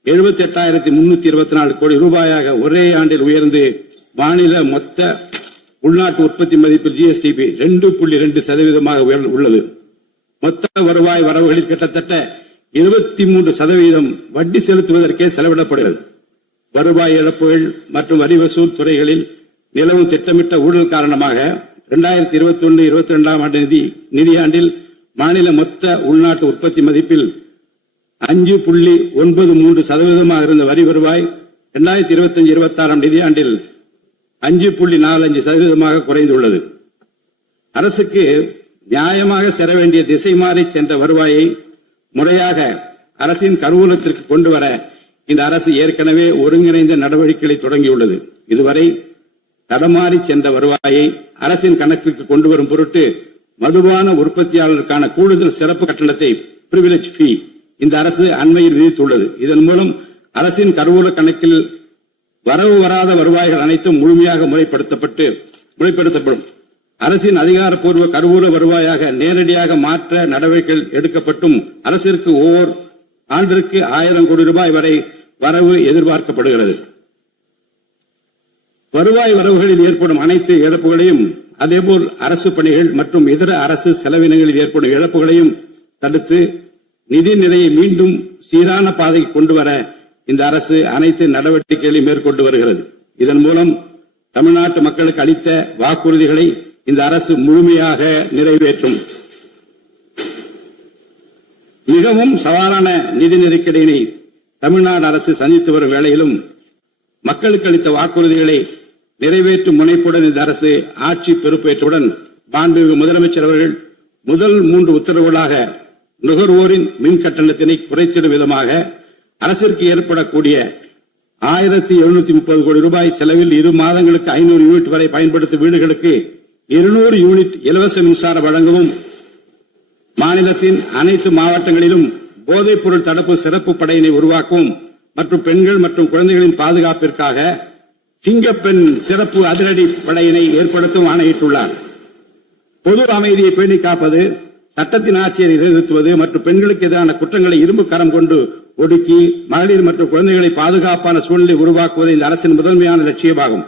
78,324 கோடி ரூபாயாக ஒரே ஆண்டில் உயர்ந்து மாநில மொத்த உள்நாட்டு உற்பத்தி மதிப்பில் ஜிஎஸ்டிபி 2.2% உள்ளது. மொத்த வருவாய் வரவுகளில் கிட்டத்தட்ட 23% வட்டி செலுத்துவதற்கே செலவிடப்படுகிறது. வருவாய் இழப்புகள் மற்றும் வரி வசூல் துறைகளில் நிலவும் திட்டமிட்ட ஊழல் காரணமாக 2021-22 நிதியாண்டில் மாநில மொத்த உள்நாட்டு உற்பத்தி மதிப்பில் 5.93% இருந்த வரி வருவாய் 2025-26 நிதியாண்டில் 5.45% குறைந்துள்ளது. அரசுக்கு நியாயமாக சேர வேண்டிய திசை மாறி சென்ற வருவாயை முறையாக அரசின் கருவூலத்திற்கு கொண்டு வர இந்த அரசு ஏற்கனவே ஒருங்கிணைந்த நடவடிக்கைகளை தொடங்கியுள்ளது. இதுவரை தடமாறி சென்ற வருவாயை அரசின் கணக்கிற்கு கொண்டு வரும் பொருட்டு மதுபான உற்பத்தியாளருக்கான கூடுதல் சிறப்பு கட்டணத்தை பிரிவிலேஜ் ஃபீ இந்த அரசு அண்மையில் விதித்துள்ளது. இதன் மூலம் அரசின் கருவூல கணக்கில் வரவு வராத வருவாய்கள் அனைத்தும் முழுமையாக முறைப்படுத்தப்படும். அரசின் அதிகாரப்பூர்வ கருவூல வருவாயாக நேரடியாக மாற்ற நடவடிக்கைகள் எடுக்கப்பட்டும் அரசிற்கு ஓர் ஆண்டிற்கு 1000 கோடி ரூபாய் வரை வரவு எதிர்பார்க்கப்படுகிறது. வருவாய் வரவுகளில் ஏற்படும் அனைத்து இழப்புகளையும் அதேபோல் அரசு பணிகள் மற்றும் இதர அரசு செலவினங்களில் ஏற்படும் இழப்புகளையும் தடுத்து நிதி நிலையை மீண்டும் சீரான பாதைக்கு கொண்டு வர இந்த அரசு அனைத்து நடவடிக்கைகளையும் மேற்கொண்டு வருகிறது. இதன் மூலம் தமிழ்நாட்டு மக்களுக்கு அளித்த வாக்குறுதிகளை இந்த அரசு முழுமையாக நிறைவேற்றும். மிகவும் சவாலான நிதி நெருக்கடியினை தமிழ்நாடு அரசு சந்தித்து வரும் வேளையிலும் மக்களுக்கு அளித்த வாக்குறுதிகளை நிறைவேற்றும் முனைப்புடன் இந்த அரசு ஆட்சி பொறுப்பேற்றவுடன் மாண்புமிகு முதலமைச்சர் அவர்கள் முதல் 3 உத்தரவுகளாக நுகர்வோரின் மின் கட்டணத்தினை குறைத்திடும் விதமாக அரசிற்கு ஏற்படக்கூடிய 1730 கோடி ரூபாய் செலவில் 2 மாதங்களுக்கு 500 யூனிட் வரை பயன்படுத்தும் வீடுகளுக்கு 200 யூனிட் இலவச மின்சாரம் வழங்கவும், மாநிலத்தின் அனைத்து மாவட்டங்களிலும் போதைப் பொருள் தடுப்பு சிறப்பு படையினை உருவாக்கவும் மற்றும் பெண்கள் மற்றும் குழந்தைகளின் பாதுகாப்பிற்காக சிங்கப்பெண் சிறப்பு அதிரடி படையினை ஏற்படுத்தவும் ஆணையிட்டுள்ளார். பொது அமைதியை பேணி காப்பது, சட்டத்தின் ஆட்சியை நிலைநிறுத்துவது மற்றும் பெண்களுக்கு எதிரான குற்றங்களை இரும்பு கரம் கொண்டு ஒடுக்கி மகளிர் மற்றும் குழந்தைகளை பாதுகாப்பான சூழ்நிலை உருவாக்குவது இந்த அரசின் முதன்மையான லட்சியமாகும்.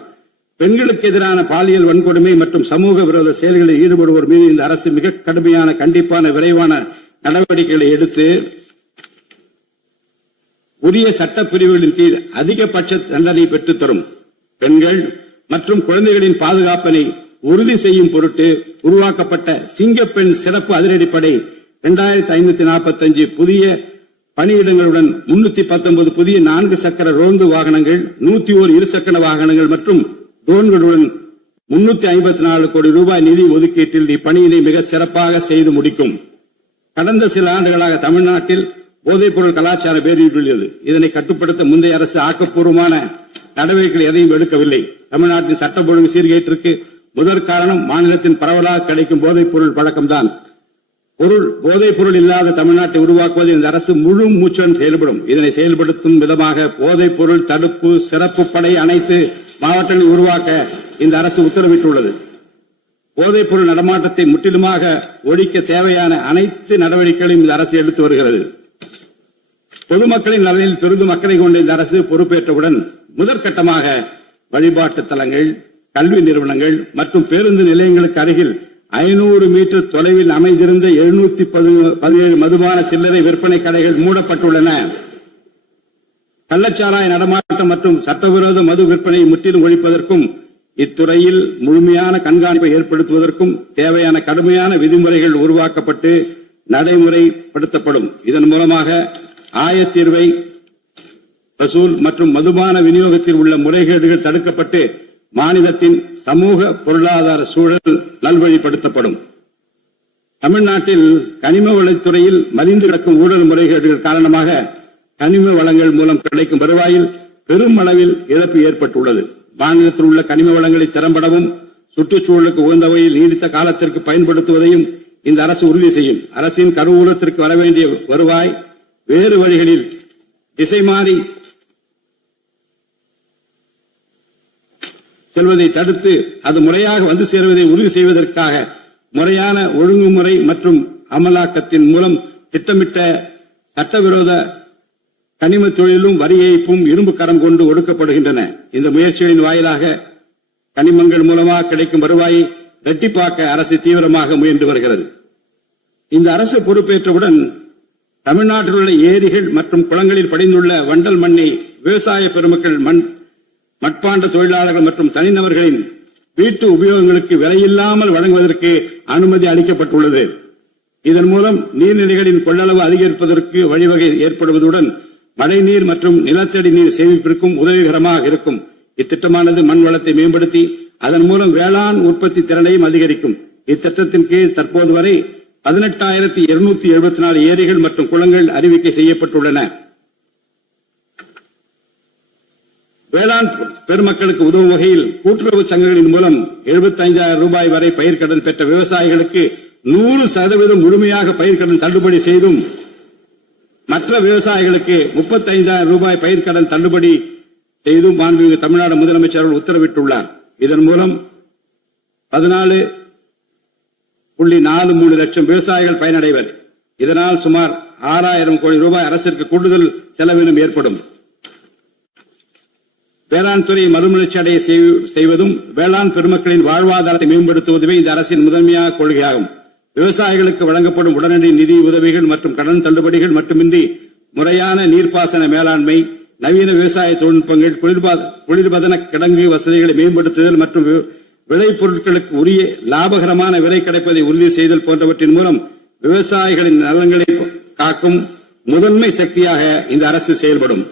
பெண்களுக்கு எதிரான பாலியல் வன்கொடுமை மற்றும் சமூக விரோத செயல்களில் ஈடுபடுவோர் மீது இந்த அரசு மிக கடுமையான கண்டிப்பான விரைவான நடவடிக்கைகளை எடுத்து உரிய சட்ட பிரிவுகளின் கீழ் அதிகபட்ச தண்டனை பெற்றுத் தரும். பெண்கள் மற்றும் குழந்தைகளின் பாதுகாப்பினை உறுதி செய்யும் பொருட்டு உருவாக்கப்பட்ட சிங்கப்பெண் சிறப்பு அதிரடிப்படை 2545 புதிய பணியிடங்களுடன் 319 புதிய 4 சக்கர ரோந்து வாகனங்கள், 101 இருசக்கர வாகனங்கள் மற்றும் ட்ரோன்களுடன் 354 கோடி ரூபாய் நிதி ஒதுக்கீட்டில் இப்பணியினை மிக சிறப்பாக செய்து முடிக்கும். கடந்த சில ஆண்டுகளாக தமிழ்நாட்டில் போதைப்பொருள் கலாச்சாரம் வேரூன்றியுள்ளது. இதனை கட்டுப்படுத்த முந்தைய அரசு ஆக்கப்பூர்வமான நடவடிக்கைகள் எதையும் எடுக்கவில்லை. தமிழ்நாட்டின் சட்டம் ஒழுங்கு சீர்கேட்டிற்கு முதற் காரணம் மாநிலத்தின் பரவலாக கிடைக்கும் போதைப்பொருள் பழக்கம்தான். போதைப் பொருள் இல்லாத தமிழ்நாட்டை உருவாக்குவது இந்த அரசு முழு மூச்சுடன் செயல்படும். இதனை செயல்படுத்தும் விதமாக போதைப் பொருள் தடுப்பு சிறப்பு படை அனைத்து மாவட்டங்களில் உருவாக்க இந்த அரசு உத்தரவிட்டுள்ளது. போதைப் பொருள் நடமாட்டத்தை முற்றிலுமாக ஒழிக்க தேவையான அனைத்து நடவடிக்கைகளையும் இந்த அரசு எடுத்து வருகிறது. பொதுமக்களின் நலனில் பெரிதும் அக்கறை கொண்ட இந்த அரசு பொறுப்பேற்றவுடன் முதற்கட்டமாக வழிபாட்டு தலங்கள், கல்வி நிறுவனங்கள் மற்றும் பேருந்து நிலையங்களுக்கு அருகில் 500 மீட்டர் தொலைவில் அமைந்திருந்த 717 மதுபான சில்லறை விற்பனை கடைகள் மூடப்பட்டுள்ளன. கள்ளச்சாராய நடமாட்டம் மற்றும் சட்டவிரோத மது விற்பனையை முற்றிலும் ஒழிப்பதற்கும் இத்துறையில் முழுமையான கண்காணிப்பை ஏற்படுத்துவதற்கும் தேவையான கடுமையான விதிமுறைகள் உருவாக்கப்பட்டு நடைமுறைப்படுத்தப்படும். இதன் மூலமாக ஆயத்தீர்வை வசூல் மற்றும் மதுபான விநியோகத்தில் உள்ள முறைகேடுகள் தடுக்கப்பட்டு மாநிலத்தின் சமூக பொருளாதார சூழல் நல்வழிப்படுத்தப்படும். தமிழ்நாட்டில் கனிம வளத்துறையில் மலிந்து கிடக்கும் ஊழல் முறைகேடுகள் காரணமாக கனிம வளங்கள் மூலம் கிடைக்கும் வருவாயில் பெரும் அளவில் இழப்பு ஏற்பட்டுள்ளது. மாநிலத்தில் உள்ள கனிம வளங்களை திறம்படவும் சுற்றுச்சூழலுக்கு உகந்த வகையில் நீடித்த காலத்திற்கு பயன்படுத்துவதையும் இந்த அரசு உறுதி செய்யும். அரசின் கருவூலத்திற்கு வரவேண்டிய வருவாய் வேறு வழிகளில் திசை மாறி செல்வதை தடுத்து அது முறையாக வந்து சேருவதை உறுதி செய்வதற்காக முறையான ஒழுங்குமுறை மற்றும் அமலாக்கத்தின் மூலம் திட்டமிட்ட சட்டவிரோத கனிம தொழிலும் வரி ஏய்ப்பும் இரும்பு கரம் கொண்டு ஒடுக்கப்படுகின்றன. இந்த முயற்சிகளின் வாயிலாக கனிமங்கள் மூலமாக கிடைக்கும் வருவாயை இரட்டிப்பாக்க அரசு தீவிரமாக முயன்று வருகிறது. இந்த அரசு பொறுப்பேற்றவுடன் தமிழ்நாட்டில் உள்ள ஏரிகள் மற்றும் குளங்களில் படிந்துள்ள வண்டல் மண்ணை விவசாய பெருமக்கள் மட்பாண்ட தொழிலாளர்கள் மற்றும் தனிநபர்களின் வீட்டு உபயோகங்களுக்கு விலையில்லாமல் வழங்குவதற்கு அனுமதி அளிக்கப்பட்டுள்ளது. இதன் மூலம் நீர்நிலைகளின் கொள்ளளவு அதிகரிப்பதற்கு வழிவகை ஏற்படுவதுடன் மழைநீர் மற்றும் நிலத்தடி நீர் சேமிப்பிற்கும் உதவிகரமாக இருக்கும். இத்திட்டமானது மண் வளத்தை மேம்படுத்தி அதன் மூலம் வேளாண் உற்பத்தி திறனையும் அதிகரிக்கும். இத்திட்டத்தின் கீழ் தற்போது வரை 18,274 ஏரிகள் மற்றும் குளங்கள் அறிவிக்கை செய்யப்பட்டுள்ளன. வேளாண் பெருமக்களுக்கு உதவும் வகையில் கூட்டுறவு சங்கங்களின் மூலம் 75,000 ரூபாய் வரை பயிர்க்கடன் பெற்ற விவசாயிகளுக்கு 100% முழுமையாக பயிர்க்கடன் தள்ளுபடி செய்தும் மற்ற விவசாயிகளுக்கு 35,000 ரூபாய் பயிர்க்கடன் தள்ளுபடி செய்தும் மாண்புமிகு தமிழ்நாடு முதலமைச்சர் அவர்கள் உத்தரவிட்டுள்ளார். இதன் மூலம் 14.43 லட்சம் விவசாயிகள் பயனடைவர். இதனால் சுமார் 6,000 கோடி ரூபாய் அரசிற்கு கூடுதல் செலவினம் ஏற்படும். வேளாண் துறையை மறுமலர்ச்சி அடைய செய்வதும் வேளாண் பெருமக்களின் வாழ்வாதாரத்தை மேம்படுத்துவதுமே இந்த அரசின் முதன்மையான கொள்கையாகும். விவசாயிகளுக்கு வழங்கப்படும் உடனடி நிதி உதவிகள் மற்றும் கடன் தள்ளுபடிகள் மட்டுமின்றி முறையான நீர்ப்பாசன மேலாண்மை, நவீன விவசாய தொழில்நுட்பங்கள், குளிர்பதன கிடங்கு வசதிகளை மேம்படுத்துதல் மற்றும் விளைபொருட்களுக்கு உரிய லாபகரமான விலை கிடைப்பதை உறுதி செய்தல் போன்றவற்றின் மூலம் விவசாயிகளின் நலன்களை காக்கும் முதன்மை சக்தியாக இந்த அரசு செயல்படும்.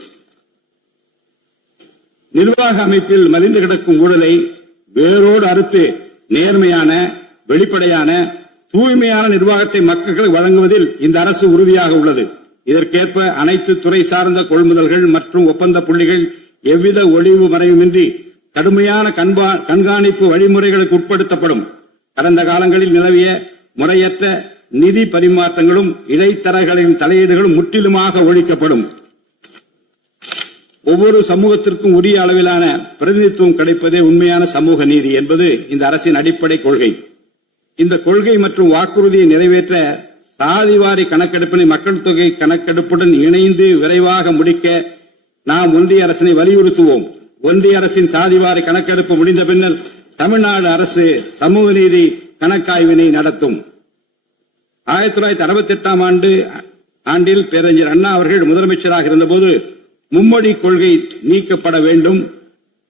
நிர்வாக அமைப்பில் மலிந்து கிடக்கும் ஊழலை வேரோடு அறுத்து நேர்மையான, வெளிப்படையான, தூய்மையான நிர்வாகத்தை மக்களுக்கு வழங்குவதில் இந்த அரசு உறுதியாக உள்ளது. இதற்கேற்ப அனைத்து துறை சார்ந்த கொள்முதல்கள் மற்றும் ஒப்பந்த புள்ளிகள் எவ்வித ஒளிவு மறைவுமின்றி கடுமையான கண்காணிப்பு வழிமுறைகளுக்கு உட்படுத்தப்படும். கடந்த காலங்களில் நிலவிய முறையற்ற நிதி பரிமாற்றங்களும் இடைத்தரகர்களின் தலையீடுகளும் முற்றிலுமாக ஒழிக்கப்படும். ஒவ்வொரு சமூகத்திற்கும் உரிய அளவிலான பிரதிநிதித்துவம் கிடைப்பதே உண்மையான சமூக நீதி என்பது இந்த அரசின் அடிப்படை கொள்கை. இந்த கொள்கை மற்றும் வாக்குறுதியை நிறைவேற்ற சாதிவாரி கணக்கெடுப்பினை மக்கள் தொகை கணக்கெடுப்புடன் இணைந்து விரைவாக முடிக்க நாம் ஒன்றிய அரசினை வலியுறுத்துவோம். ஒன்றிய அரசின் சாதிவாரி கணக்கெடுப்பு முடிந்த பின்னர் தமிழ்நாடு அரசு சமூக நீதி கணக்காய்வினை நடத்தும். 1968 ஆண்டில் பேரறிஞர் அண்ணா அவர்கள் முதலமைச்சராக இருந்தபோது மும்மொழி கொள்கை நீக்கப்பட வேண்டும்,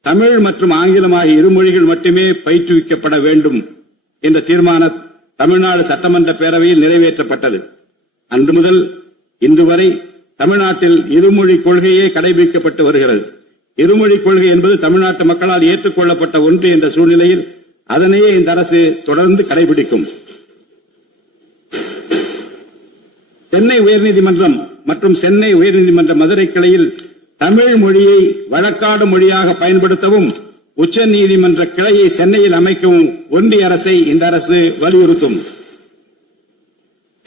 தமிழ் மற்றும் ஆங்கிலம் ஆகிய இருமொழிகள் மட்டுமே பயிற்றுவிக்கப்பட வேண்டும் என்ற தீர்மானம் தமிழ்நாடு சட்டமன்ற பேரவையில் நிறைவேற்றப்பட்டது. அன்று முதல் இன்று வரை தமிழ்நாட்டில் இருமொழி கொள்கையே கடைபிடிக்கப்பட்டு வருகிறது. இருமொழி கொள்கை என்பது தமிழ்நாட்டு மக்களால் ஏற்றுக்கொள்ளப்பட்ட ஒன்று என்ற சூழ்நிலையில் அதனையே இந்த அரசு தொடர்ந்து கடைபிடிக்கும். சென்னை உயர்நீதிமன்றம் மற்றும் சென்னை உயர்நீதிமன்ற மதுரை கிளையில் தமிழ் மொழியை வழக்காடு மொழியாக பயன்படுத்தவும் உச்ச நீதிமன்ற கிளையை சென்னையில் அமைக்கவும் ஒன்றிய அரசை இந்த அரசு வலியுறுத்தும்.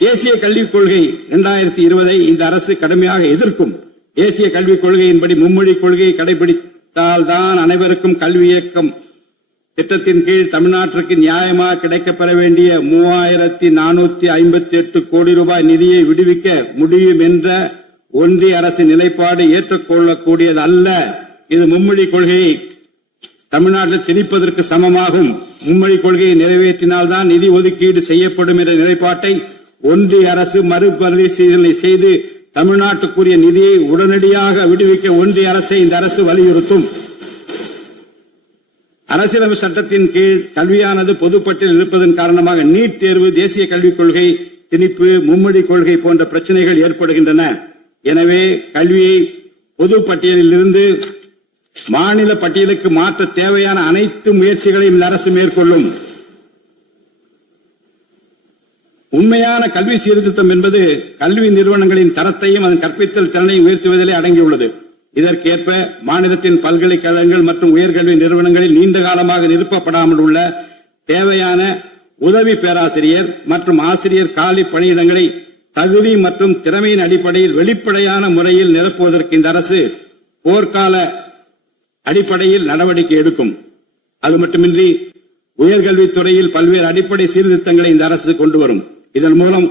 தேசிய கல்விக் கொள்கை 2020 இந்த அரசு கடுமையாக எதிர்க்கும். தேசிய கல்விக் கொள்கையின்படி மும்மொழி கொள்கையை கடைபிடித்தால்தான் அனைவருக்கும் கல்வி இயக்கம் திட்டத்தின் கீழ் தமிழ்நாட்டிற்கு நியாயமாக கிடைக்கப்பெற வேண்டிய 3458 கோடி ரூபாய் நிதியை விடுவிக்க முடியும் என்ற ஒன்றிய அரசு நிலைப்பாடு ஏற்றுக்கொள்ளக்கூடியது அல்ல. இது மும்மொழி கொள்கையை தமிழ்நாட்டில் திணிப்பதற்கு சமமாகும். மும்மொழி கொள்கையை நிறைவேற்றினால்தான் நிதி ஒதுக்கீடு செய்யப்படும் என்ற நிலைப்பாட்டை ஒன்றிய அரசு மறுபரிசீலனை செய்து தமிழ்நாட்டுக்குரிய நிதியை உடனடியாக விடுவிக்க ஒன்றிய அரசை இந்த அரசு வலியுறுத்தும். அரசியலமைப்பு சட்டத்தின் கீழ் கல்வியானது பொதுப்பட்டியலில் இருப்பதன் காரணமாக நீட் தேர்வு, தேசிய கல்விக் கொள்கை திணிப்பு, மும்மொழி கொள்கை போன்ற பிரச்சனைகள் ஏற்படுகின்றன. எனவே கல்வியை பொது பட்டியலில் இருந்து மாநில பட்டியலுக்கு மாற்ற தேவையான அனைத்து முயற்சிகளையும் இந்த அரசு மேற்கொள்ளும். உண்மையான கல்வி சீர்திருத்தம் என்பது கல்வி நிறுவனங்களின் தரத்தையும் அதன் கற்பித்தல் திறனையும் உயர்த்துவதிலே அடங்கியுள்ளது. இதற்கேற்ப மாநிலத்தின் பல்கலைக்கழகங்கள் மற்றும் உயர்கல்வி நிறுவனங்களில் நீண்ட காலமாக நிரப்பப்படாமல் உள்ள தேவையான உதவி பேராசிரியர் மற்றும் ஆசிரியர் காலி பணியிடங்களை தகுதி மற்றும் திறமையின் அடிப்படையில் வெளிப்படையான முறையில் நிரப்புவதற்கு இந்த அரசு போர்க்கால அடிப்படையில் நடவடிக்கை எடுக்கும். அது மட்டுமின்றி உயர்கல்வித்துறையில் பல்வேறு அடிப்படை சீர்திருத்தங்களை இந்த அரசு கொண்டு வரும். இதன் மூலம்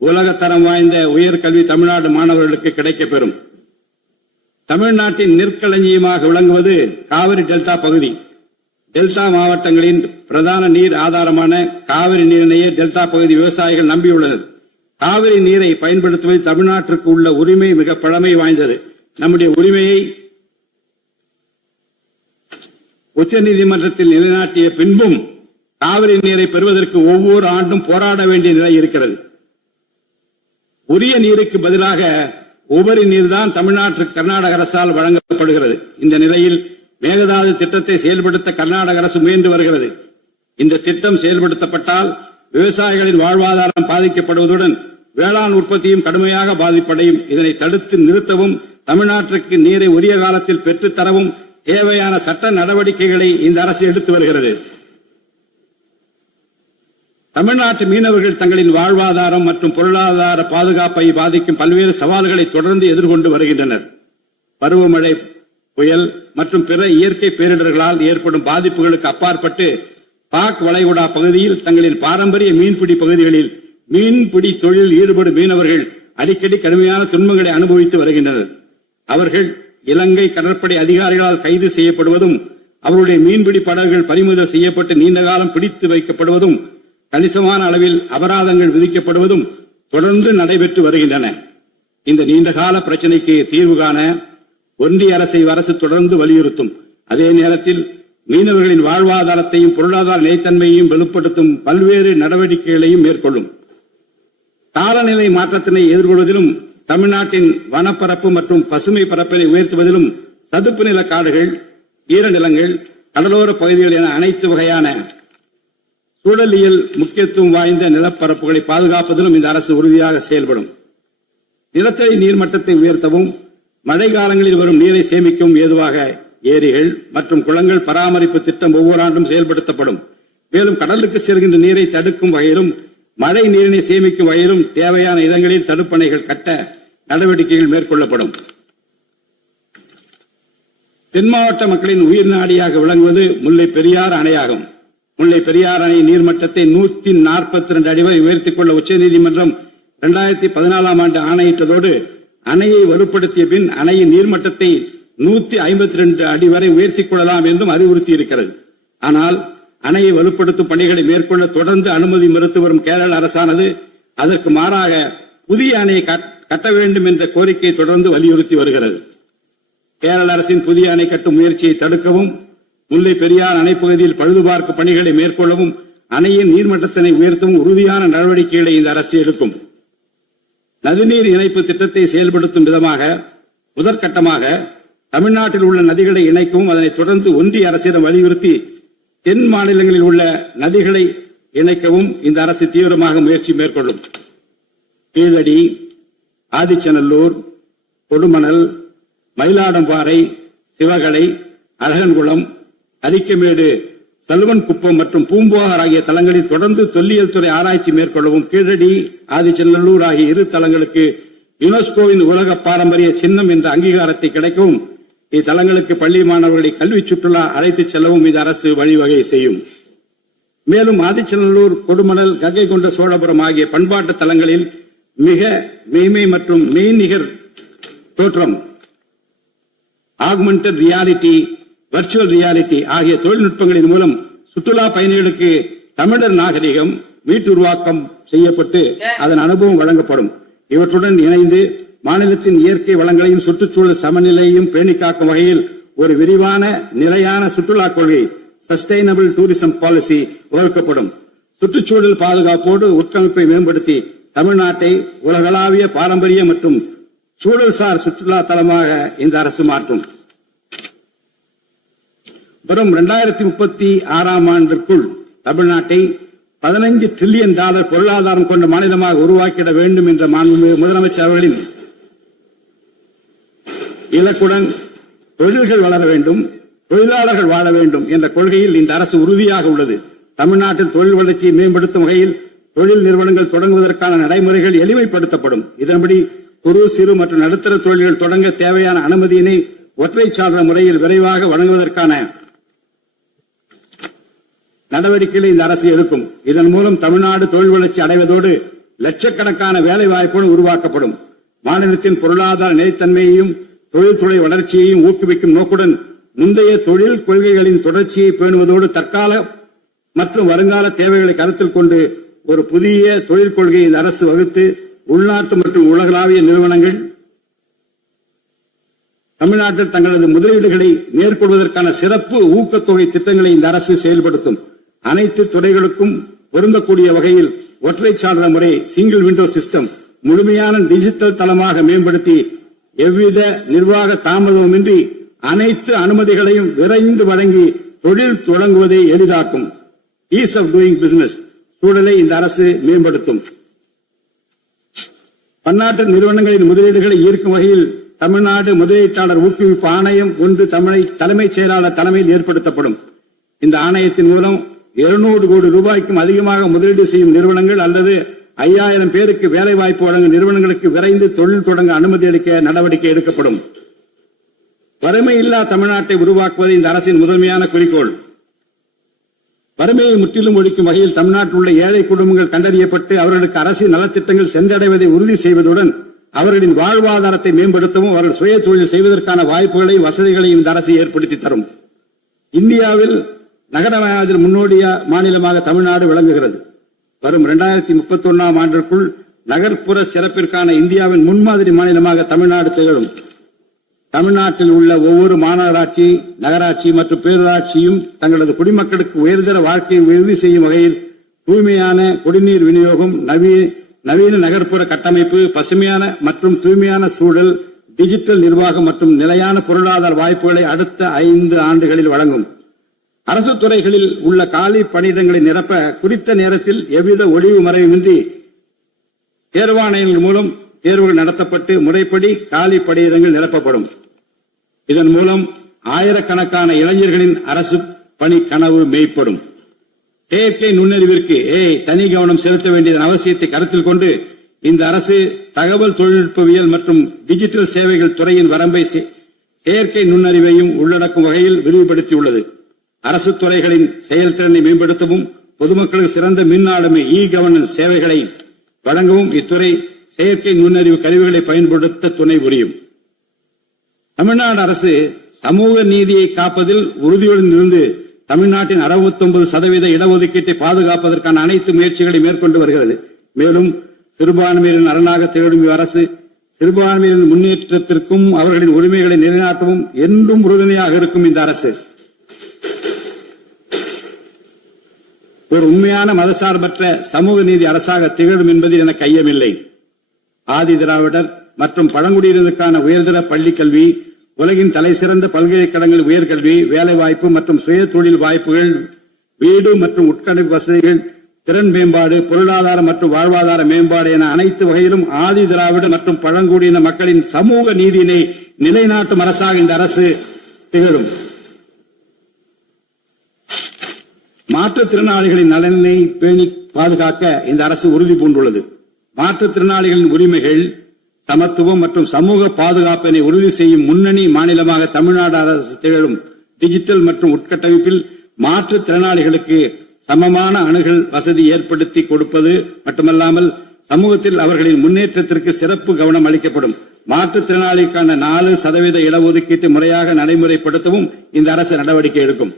உலகத்தரம் வாய்ந்த உயர்கல்வி தமிழ்நாடு மாணவர்களுக்கு கிடைக்கப்பெறும். தமிழ்நாட்டின் நெற்களஞ்சியமாக விளங்குவது காவிரி டெல்டா பகுதி. டெல்டா மாவட்டங்களின் பிரதான நீர் ஆதாரமான காவிரி நீரினையே டெல்டா பகுதி விவசாயிகள் நம்பியுள்ளனர். காவிரி நீரை பயன்படுத்துவதில் தமிழ்நாட்டிற்கு உள்ள உரிமை மிக பழமை வாய்ந்தது. நம்முடைய உரிமையை உச்சநீதிமன்றத்தில் நிலைநாட்டிய பின்பும் காவிரி நீரை பெறுவதற்கு ஒவ்வொரு ஆண்டும் போராட வேண்டிய நிலை இருக்கிறது. உரிய நீருக்கு பதிலாக உபரி நீர்தான் தமிழ்நாட்டிற்கு கர்நாடக அரசால் வழங்கப்படுகிறது. இந்த நிலையில் மேகதாது திட்டத்தை செயல்படுத்த கர்நாடக அரசு முயன்று வருகிறது. இந்த திட்டம் செயல்படுத்தப்பட்டால் விவசாயிகளின் வாழ்வாதாரம் பாதிக்கப்படுவதுடன் வேளாண் உற்பத்தியும் கடுமையாக பாதிப்படையும். இதனை தடுத்து நிறுத்தவும் தமிழ்நாட்டிற்கு நீரை உரிய காலத்தில் பெற்றுத்தரவும் தேவையான சட்ட நடவடிக்கைகளை இந்த அரசு எடுத்து வருகிறது. தமிழ்நாட்டு மீனவர்கள் தங்களின் வாழ்வாதாரம் மற்றும் பொருளாதார பாதுகாப்பை பாதிக்கும் பல்வேறு சவால்களை தொடர்ந்து எதிர்கொண்டு வருகின்றனர். பருவமழை, புயல் மற்றும் பிற இயற்கை பேரிடர்களால் ஏற்படும் பாதிப்புகளுக்கு அப்பாற்பட்டு பாக் வளைகுடா பகுதியில் தங்களின் பாரம்பரிய மீன்பிடி பகுதிகளில் மீன்பிடி தொழிலில் ஈடுபடும் மீனவர்கள் அடிக்கடி கடுமையான துன்பங்களை அனுபவித்து வருகின்றனர். அவர்கள் இலங்கை கடற்படை அதிகாரிகளால் கைது செய்யப்படுவதும் அவருடைய மீன்பிடி படகுகள் பறிமுதல் செய்யப்பட்டு நீண்ட காலம் பிடித்து வைக்கப்படுவதும் கணிசமான அளவில் அபராதங்கள் விதிக்கப்படுவதும் தொடர்ந்து நடைபெற்று வருகின்றன. இந்த நீண்டகால பிரச்சினைக்கு தீர்வு காண ஒன்றிய அரசு தொடர்ந்து வலியுறுத்தும். அதே நேரத்தில் மீனவர்களின் வாழ்வாதாரத்தையும் பொருளாதார நிலைத்தன்மையையும் வலுப்படுத்தும் பல்வேறு நடவடிக்கைகளையும் மேற்கொள்ளும். காலநிலை மாற்றத்தினை எதிர்கொள்வதிலும் தமிழ்நாட்டின் வனப்பரப்பு மற்றும் பசுமை பரப்பினை உயர்த்துவதிலும் சதுப்பு நில காடுகள், ஈரநிலங்கள், கடலோர பகுதிகள் என அனைத்து வகையான சூழலியல் முக்கியத்துவம் வாய்ந்த நிலப்பரப்புகளை பாதுகாப்பதிலும் இந்த அரசு உறுதியாக செயல்படும். நிலத்தடி நீர்மட்டத்தை உயர்த்தவும் மழை காலங்களில் வரும் நீரை சேமிக்கவும் ஏதுவாக ஏரிகள் மற்றும் குளங்கள் பராமரிப்பு திட்டம் ஒவ்வொரு ஆண்டும் செயல்படுத்தப்படும். மேலும் கடலுக்கு செல்கின்ற நீரை தடுக்கும் வகையிலும் மழை நீரினை சேமிக்கும் வகையிலும் தேவையான இடங்களில் தடுப்பணைகள் கட்ட நடவடிக்கைகள் மேற்கொள்ளப்படும். தென் மாவட்ட மக்களின் உயிர் நாடியாக விளங்குவது முல்லை பெரியாறு அணையாகும். முல்லை பெரியாறு அணை நீர்மட்டத்தை 142 அடி வரை உயர்த்திக் கொள்ள உச்சநீதிமன்றம் 2014 ஆண்டு ஆணையிட்டதோடு அணையை வலுப்படுத்திய பின் அணையின் நீர்மட்டத்தை 152 அடி வரை உயர்த்திக் கொள்ளலாம் என்றும் அறிவுறுத்தி இருக்கிறது. ஆனால் அணையை வலுப்படுத்தும் பணிகளை மேற்கொள்ள தொடர்ந்து அனுமதி மறுத்து வரும் கேரள அரசானது அதற்கு மாறாக புதிய அணையை கட்ட வேண்டும் என்ற கோரிக்கையை தொடர்ந்து வலியுறுத்தி வருகிறது. கேரள அரசின் புதிய அணை கட்டும் முயற்சியை தடுக்கவும், முல்லை பெரியார் அணைப்பகுதியில் பழுதுபார்க்கும் பணிகளை மேற்கொள்ளவும், அணையின் நீர்மட்டத்தினை உயர்த்தவும் உறுதியான நடவடிக்கைகளை இந்த அரசு எடுக்கும். நதிநீர் இணைப்பு திட்டத்தை செயல்படுத்தும் விதமாக முதற்கட்டமாக தமிழ்நாட்டில் உள்ள நதிகளை இணைக்கவும் அதனைத் தொடர்ந்து ஒன்றிய அரசிடம் வலியுறுத்தி தென் மாநிலங்களில் உள்ள நதிகளை இணைக்கவும் இந்த அரசு தீவிரமாக முயற்சி மேற்கொள்ளும். கீழடி, ஆதிச்சநல்லூர், கொடுமணல், மயிலாடும்பாறை, சிவகலை, அழகன்குளம், அரிக்கமேடு, சலுவன் குப்பம் மற்றும் பூம்புகார் ஆகிய தலங்களில் தொடர்ந்து தொல்லியல் துறை ஆராய்ச்சி மேற்கொள்ளவும். கீழடி, ஆதிச்சநல்லூர் ஆகிய இரு தலங்களுக்கு யுனெஸ்கோவின் உலக பாரம்பரிய சின்னம் என்ற அங்கீகாரத்தை கிடைக்கவும் இத்தலங்களுக்கு பள்ளி மாணவர்களை கல்வி சுற்றுலா அழைத்துச் செல்லவும் இந்த அரசு வழிவகை செய்யும். மேலும் ஆதிச்சநல்லூர், கொடுமணல், கங்கை கொண்ட சோழபுரம் ஆகிய பண்பாட்டு தலங்களில் மிக மெய்மை மற்றும் மெய்நிகர் தோற்றம், ஆக்மெண்டட் ரியாலிட்டி, வர்ச்சுவல் ரியாலிட்டி ஆகிய தொழில்நுட்பங்களின் மூலம் சுற்றுலா பயணிகளுக்கு தமிழர் நாகரிகம் மீட்டுருவாக்கம் செய்யப்பட்டு அதன் அனுபவம் வழங்கப்படும். இவற்றுடன் இணைந்து மாநிலத்தின் இயற்கை வளங்களையும் சுற்றுச்சூழல் சமநிலையையும் பேணி காக்கும் வகையில் ஒரு விரிவான நிலையான சுற்றுலா கொள்கை சஸ்டைனபிள் டூரிசம் பாலிசி வகுக்கப்படும். சுற்றுச்சூழல் பாதுகாப்போடு உட்கமைப்பை மேம்படுத்தி தமிழ்நாட்டை உலகளாவிய பாரம்பரிய மற்றும் சூழல்சார் சுற்றுலா தலமாக இந்த அரசு மாற்றும். வரும் 2036 ஆண்டிற்குள் தமிழ்நாட்டை $15 டிரில்லியன் பொருளாதாரம் கொண்ட மாநிலமாக உருவாக்கிட வேண்டும் என்ற முதலமைச்சர் அவர்களின் இலக்குடன் தொழில்கள் வளர வேண்டும், தொழிலாளர்கள் வாழ வேண்டும் என்ற கொள்கையில் இந்த அரசு உறுதியாக உள்ளது. தமிழ்நாட்டில் தொழில் வளர்ச்சியை மேம்படுத்தும் வகையில் தொழில் நிறுவனங்கள் தொடங்குவதற்கான நடைமுறைகள் எளிமைப்படுத்தப்படும். இதன்படி குறு, சிறு மற்றும் நடுத்தர தொழில்கள் தொடங்க தேவையான அனுமதியினை ஒற்றை சாளர முறையில் விரைவாக வழங்குவதற்கான நடவடிக்கைகளை இந்த அரசு எடுக்கும். இதன் மூலம் தமிழ்நாடு தொழில் வளர்ச்சி அடைவதோடு லட்சக்கணக்கான வேலை வாய்ப்புகள் உருவாக்கப்படும். மாநிலத்தின் பொருளாதார நிலைத்தன்மையையும் தொழில்துறை வளர்ச்சியையும் ஊக்குவிக்கும் நோக்குடன் முந்தைய தொழில் கொள்கைகளின் தொடர்ச்சியை பேணுவதோடு தற்கால மற்றும் வருங்கால தேவைகளை கருத்தில் கொண்டு ஒரு புதிய தொழில் கொள்கையை இந்த அரசு வகுத்து உள்நாட்டு மற்றும் உலகளாவிய நிறுவனங்கள் தமிழ்நாட்டில் தங்களது முதலீடுகளை மேற்கொள்வதற்கான சிறப்பு ஊக்கத்தொகை திட்டங்களை இந்த அரசு செயல்படுத்தும். அனைத்து துறைகளுக்கும் பொருந்தக்கூடிய வகையில் ஒற்றை சாளர முறை சிங்கிள் விண்டோ சிஸ்டம் முழுமையான டிஜிட்டல் தளமாக மேம்படுத்தி எவ்வித நிர்வாக தாமதமின்றி அனைத்து அனுமதிகளையும் விரைந்து வழங்கி தொழில் தொடங்குவதை எளிதாக்கும். ஈஸ் ஆஃப் டூயிங் பிசினஸ் சூழலை இந்த அரசு மேம்படுத்தும். பன்னாட்டு நிறுவனங்களின் முதலீடுகளை ஈர்க்கும் வகையில் தமிழ்நாடு முதலீட்டாளர் ஊக்குவிப்பு ஆணையம் ஒன்று தலைமைச் செயலாளர் தலைமையில் ஏற்படுத்தப்படும். இந்த ஆணையத்தின் மூலம் 200 கோடி ரூபாய்க்கும் அதிகமாக முதலீடு செய்யும் நிறுவனங்கள் அல்லது 5000 பேருக்கு வேலை வாய்ப்பு வழங்கும் நிறுவனங்களுக்கு விரைந்து தொழில் தொடங்க அனுமதி அளிக்க நடவடிக்கை எடுக்கப்படும். வறுமை இல்லா தமிழ்நாட்டை உருவாக்குவது இந்த அரசின் முதன்மையான குறிக்கோள். வறுமையை முற்றிலும் ஒழிக்கும் வகையில் தமிழ்நாட்டில் உள்ள ஏழை குடும்பங்கள் கண்டறியப்பட்டு அவர்களுக்கு அரசின் நலத்திட்டங்கள் சென்றடைவதை உறுதி செய்வதுடன் அவர்களின் வாழ்வாதாரத்தை மேம்படுத்தவும் அவர்கள் சுய தொழில் செய்வதற்கான வாய்ப்புகளை வசதிகளையும் இந்த அரசு ஏற்படுத்தி தரும். இந்தியாவில் நகரமயமாதல் முன்னோடிய மாநிலமாக தமிழ்நாடு விளங்குகிறது. வரும் 2031 ஆண்டிற்குள் நகர்ப்புற சிறப்பிற்கான இந்தியாவின் முன்மாதிரி மாநிலமாக தமிழ்நாடு திகழும். தமிழ்நாட்டில் உள்ள ஒவ்வொரு மாநகராட்சி, நகராட்சி மற்றும் பேரூராட்சியும் தங்களது குடிமக்களுக்கு உயர்தர வாழ்க்கையை உறுதி செய்யும் வகையில் தூய்மையான குடிநீர் விநியோகம், நவீன நகர்ப்புற கட்டமைப்பு, பசுமையான மற்றும் தூய்மையான சூழல், டிஜிட்டல் நிர்வாகம் மற்றும் நிலையான பொருளாதார வாய்ப்புகளை அடுத்த 5 ஆண்டுகளில் வழங்கும். அரசு துறைகளில் உள்ள காலி பணியிடங்களை நிரப்ப குறித்த நேரத்தில் எவ்வித ஒளிவு மறைவுமின்றி தேர்வாணையங்கள் மூலம் தேர்வுகள் நடத்தப்பட்டு முறைப்படி காலி பணியிடங்கள் நிரப்பப்படும். இதன் மூலம் ஆயிரக்கணக்கான இளைஞர்களின் அரசு பணி கனவு மெய்ப்படும். செயற்கை நுண்ணறிவிற்கு தனி கவனம் செலுத்த வேண்டியதன் அவசியத்தை கருத்தில் கொண்டு இந்த அரசு தகவல் தொழில்நுட்பவியல் மற்றும் டிஜிட்டல் சேவைகள் துறையின் வரம்பை செயற்கை நுண்ணறிவையும் உள்ளடக்கும் வகையில் விரிவுபடுத்தியுள்ளது. அரசு துறைகளின் செயல்திறனை மேம்படுத்தவும் பொதுமக்களுக்கு சிறந்த மின் ஆளுமை கவர்னன்ஸ் சேவைகளை வழங்கவும் இத்துறை செயற்கை நுண்ணறிவு கருவிகளை பயன்படுத்த துணை புரியும். தமிழ்நாடு அரசு சமூக நீதியை காப்பதில் உறுதியுடன் இருந்து தமிழ்நாட்டின் 69% இடஒதுக்கீட்டை பாதுகாப்பதற்கான அனைத்து முயற்சிகளை மேற்கொண்டு வருகிறது. மேலும் சிறுபான்மையினரின் அரணாக திகழும் அரசு சிறுபான்மையினரின் முன்னேற்றத்திற்கும் அவர்களின் உரிமைகளை நிலைநாட்டவும் என்றும் உறுதுணையாக இருக்கும். இந்த அரசு ஒரு உண்மையான மதசார்பற்ற சமூக நீதி அரசாக திகழும் என்பதில் எனக்கு ஐயமில்லை. ஆதி திராவிடர் மற்றும் பழங்குடியினருக்கான உயர்தர பள்ளி கல்வி, உலகின் தலை சிறந்த பல்கலைக்கழகங்கள் உயர்கல்வி, வேலைவாய்ப்பு மற்றும் சுய தொழில் வாய்ப்புகள், வீடு மற்றும் உட்கட்டமைப்பு வசதிகள், திறன் மேம்பாடு, பொருளாதார மற்றும் வாழ்வாதார மேம்பாடு என அனைத்து வகையிலும் ஆதி திராவிட மற்றும் பழங்குடியின மக்களின் சமூக நீதியினை நிலைநாட்டும் அரசாக இந்த அரசு திகழும். மாற்றுத்திறனாளிகளின் நலனை பேணி பாதுகாக்க இந்த அரசு உறுதி பூண்டுள்ளது. மாற்றுத்திறனாளிகளின் உரிமைகள், சமத்துவம் மற்றும் சமூக பாதுகாப்பினை உறுதி செய்யும் முன்னணி மாநிலமாக தமிழ்நாடு அரசு திகழும். டிஜிட்டல் மற்றும் உட்கட்டமைப்பில் மாற்றுத்திறனாளிகளுக்கு சமமான அணுகல் வசதி ஏற்படுத்தி கொடுப்பது மட்டுமல்லாமல் சமூகத்தில் அவர்களின் முன்னேற்றத்திற்கு சிறப்பு கவனம் அளிக்கப்படும். மாற்றுத்திறனாளிக்கான 4% இடஒதுக்கீட்டு முறையாக நடைமுறைப்படுத்தவும் இந்த அரசு நடவடிக்கை எடுக்கும்.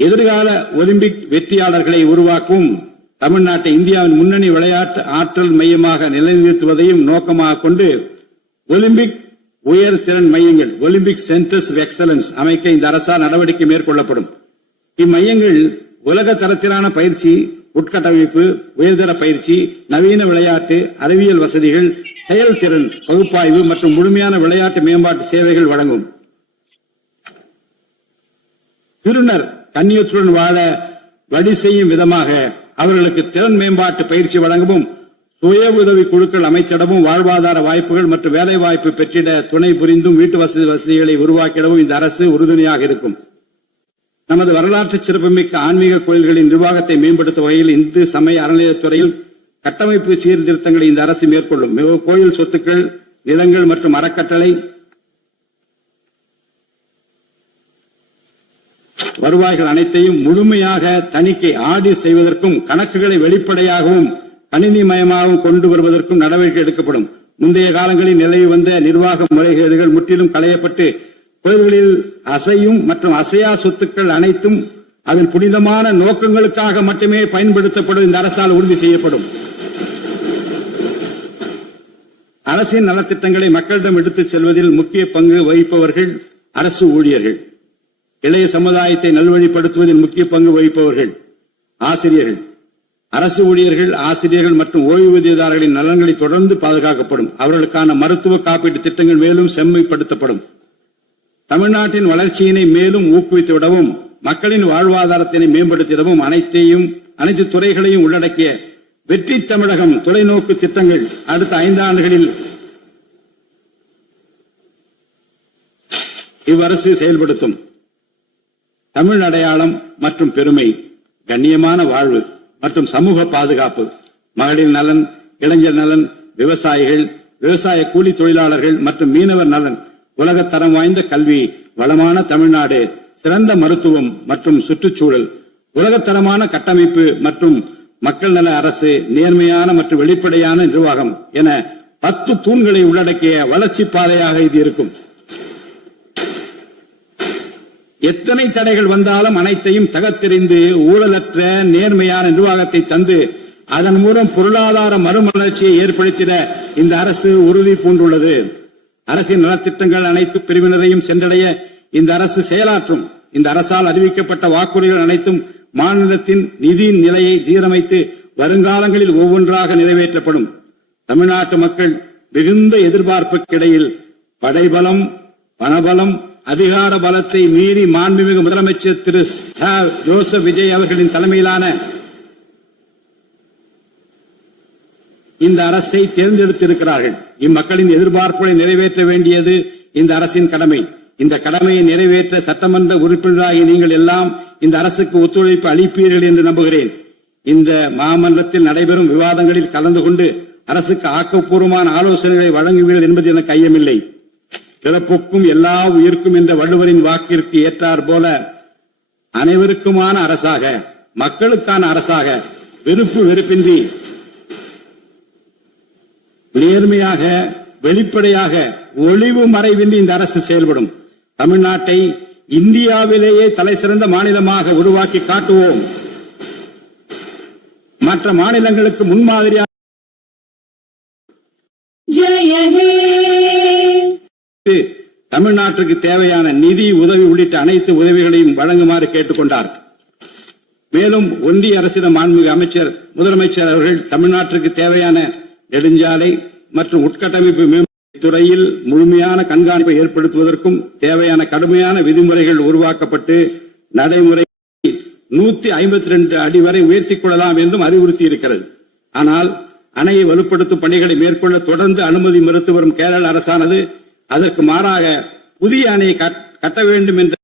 எதிர்கால ஒலிம்பிக் வெற்றியாளர்களை உருவாக்கும் தமிழ்நாட்டை இந்தியாவின் முன்னணி விளையாட்டு ஆற்றல் மையமாக நிலைநிறுத்துவதையும் நோக்கமாக கொண்டு ஒலிம்பிக் உயர் திறன் மையங்கள், ஒலிம்பிக் சென்டர்ஸ் ஆஃப் எக்ஸலன்ஸ் அமைக்க இந்த அரசால் நடவடிக்கை மேற்கொள்ளப்படும். இம்மையங்கள் உலக தரத்திலான பயிற்சி, உட்கட்டமைப்பு, உயர்தர பயிற்சி, நவீன விளையாட்டு, அறிவியல் வசதிகள், செயல்திறன் பகுப்பாய்வு மற்றும் முழுமையான விளையாட்டு மேம்பாட்டு சேவைகள் வழங்கும். திருநர் கண்ணியத்துடன் வாழ வழி செய்யும் விதமாக அவர்களுக்கு திறன் மேம்பாட்டு பயிற்சி வழங்கவும், சுய உதவி குழுக்கள் அமைச்சிடவும், வாழ்வாதார வாய்ப்புகள் மற்றும் வேலை வாய்ப்பு பெற்றிட துணை புரிந்தும் வீட்டு வசதிகளை உருவாக்கிடவும் இந்த அரசு உறுதுணையாக இருக்கும். நமது வரலாற்று சிறப்புமிக்க ஆன்மீக கோயில்களின் நிர்வாகத்தை மேம்படுத்தும் வகையில் இந்து சமய அறநிலையத்துறையில் கட்டமைப்பு சீர்திருத்தங்களை இந்த அரசு மேற்கொள்ளும். கோயில் சொத்துக்கள், நிலங்கள் மற்றும் அறக்கட்டளை வருவாய்கள் அனைத்தையும் முழுமையாக தணிக்கை ஆடிட் செய்வதற்கும் கணக்குகளை வெளிப்படையாகவும் கணினிமயமாகவும் கொண்டு வருவதற்கும் நடவடிக்கை எடுக்கப்படும். முந்தைய காலங்களில் நிலவி வந்த நிர்வாக முறைகேடுகள் முற்றிலும் களையப்பட்டு கோயில்களில் அசையும் மற்றும் அசையா சொத்துக்கள் அனைத்தும் அதன் புனிதமான நோக்கங்களுக்காக மட்டுமே பயன்படுத்தப்படும் இந்த அரசால் உறுதி செய்யப்படும். அரசின் நலத்திட்டங்களை மக்களிடம் எடுத்துச் செல்வதில் முக்கிய பங்கு வகிப்பவர்கள் அரசு ஊழியர்கள். இளைய சமுதாயத்தை நல்வழிப்படுத்துவதில் முக்கிய பங்கு வகிப்பவர்கள் ஆசிரியர்கள். அரசு ஊழியர்கள், ஆசிரியர்கள் மற்றும் ஓய்வூதியதாரர்களின் நலன்களை தொடர்ந்து பாதுகாக்கப்படும். அவர்களுக்கான மருத்துவ காப்பீட்டு திட்டங்கள் மேலும் செம்மைப்படுத்தப்படும். தமிழ்நாட்டின் வளர்ச்சியினை மேலும் ஊக்குவித்துவிடவும், மக்களின் வாழ்வாதாரத்தினை மேம்படுத்திடவும் அனைத்து துறைகளையும் உள்ளடக்கிய வெற்றி தமிழகம் தொலைநோக்கு திட்டங்கள் அடுத்த 5 ஆண்டுகளில் இவ்வரசு செயல்படுத்தும். தமிழ் அடையாளம் மற்றும் பெருமை, கண்ணியமான வாழ்வு மற்றும் சமூக பாதுகாப்பு, மகளிர் நலன், இளைஞர் நலன், விவசாயிகள், விவசாய கூலி தொழிலாளர்கள் மற்றும் மீனவர் நலன், உலகத்தரம் வாய்ந்த கல்வி, வளமான தமிழ்நாடு, சிறந்த மருத்துவம் மற்றும் சுற்றுச்சூழல், உலகத்தரமான கட்டமைப்பு மற்றும் மக்கள் நல அரசு, நேர்மையான மற்றும் வெளிப்படையான நிர்வாகம் என 10 தூண்களை உள்ளடக்கிய வளர்ச்சி பாதையாக இது இருக்கும். எத்தனை தடைகள் வந்தாலும் அனைத்தையும் தகர்த்தெறிந்து ஊழலற்ற நேர்மையான நிர்வாகத்தை தந்து அதன் மூலம் பொருளாதார மறுமலர்ச்சியை ஏற்படுத்திட இந்த அரசு உறுதி பூண்டுள்ளது. அரசின் நலத்திட்டங்கள் அனைத்து பிரிவினரையும் சென்றடைய இந்த அரசு செயலாற்றும். இந்த அரசால் அறிவிக்கப்பட்ட வாக்குறுதிகள் அனைத்தும் மாநிலத்தின் நிதி நிலையை சீரமைத்து வருங்காலங்களில் ஒவ்வொன்றாக நிறைவேற்றப்படும். தமிழ்நாட்டு மக்கள் மிகுந்த எதிர்பார்ப்புக்கிடையில் படைபலம், பணபலம், அதிகார பலத்தை மீறி மாண்புமிகு முதலமைச்சர் திரு ஜோசப் விஜய் அவர்களின் தலைமையிலான இந்த அரசை தேர்ந்தெடுத்திருக்கிறார்கள். இம்மக்களின் எதிர்பார்ப்புகளை நிறைவேற்ற வேண்டியது இந்த அரசின் கடமை. இந்த கடமையை நிறைவேற்ற சட்டமன்ற உறுப்பினராகி நீங்கள் எல்லாம் இந்த அரசுக்கு ஒத்துழைப்பு அளிப்பீர்கள் என்று நம்புகிறேன். இந்த மாமன்றத்தில் நடைபெறும் விவாதங்களில் கலந்து கொண்டு அரசுக்கு ஆக்கப்பூர்வமான ஆலோசனைகளை வழங்குவீர்கள் என்பது எனக்கு ஐயமில்லை. பிறப்புக்கும் எல்லா உயிர்க்கும் என்ற வள்ளுவரின் வாக்கிற்கு ஏற்றார் போல அனைவருக்குமான அரசாக, மக்களுக்கான அரசாக, வெறுப்பின்றி நேர்மையாக, வெளிப்படையாக, ஒளிவு மறைவின்றி இந்த அரசு செயல்படும். தமிழ்நாட்டை இந்தியாவிலேயே தலை சிறந்த மாநிலமாக உருவாக்கி காட்டுவோம். மற்ற மாநிலங்களுக்கு முன்மாதிரியாக தமிழ்நாட்டுக்கு தேவையான நிதி உதவி உள்ளிட்ட அனைத்து உதவிகளையும் வழங்குமாறு கேட்டுக்கொண்டார். மேலும் ஒன்றிய அரசிடம் மாண்புமிகு முதலமைச்சர் அவர்கள் தமிழ்நாட்டிற்கு தேவையான நெடுஞ்சாலை மற்றும் உட்கட்டமைப்பு மேம்பாட்டு துறையில் முழுமையான கண்காணிப்பை ஏற்படுத்துவதற்கும் தேவையான கடுமையான விதிமுறைகள் உருவாக்கப்பட்டு நடைமுறை 152 அடி வரை உயர்த்திக் கொள்ளலாம் என்றும் அறிவுறுத்தி இருக்கிறது. ஆனால் அணையை வலுப்படுத்தும் பணிகளை மேற்கொள்ள தொடர்ந்து அனுமதி மறுத்து வரும் கேரள அரசானது அதற்கு மாறாக புதிய அணையை கட்ட வேண்டும் என்ற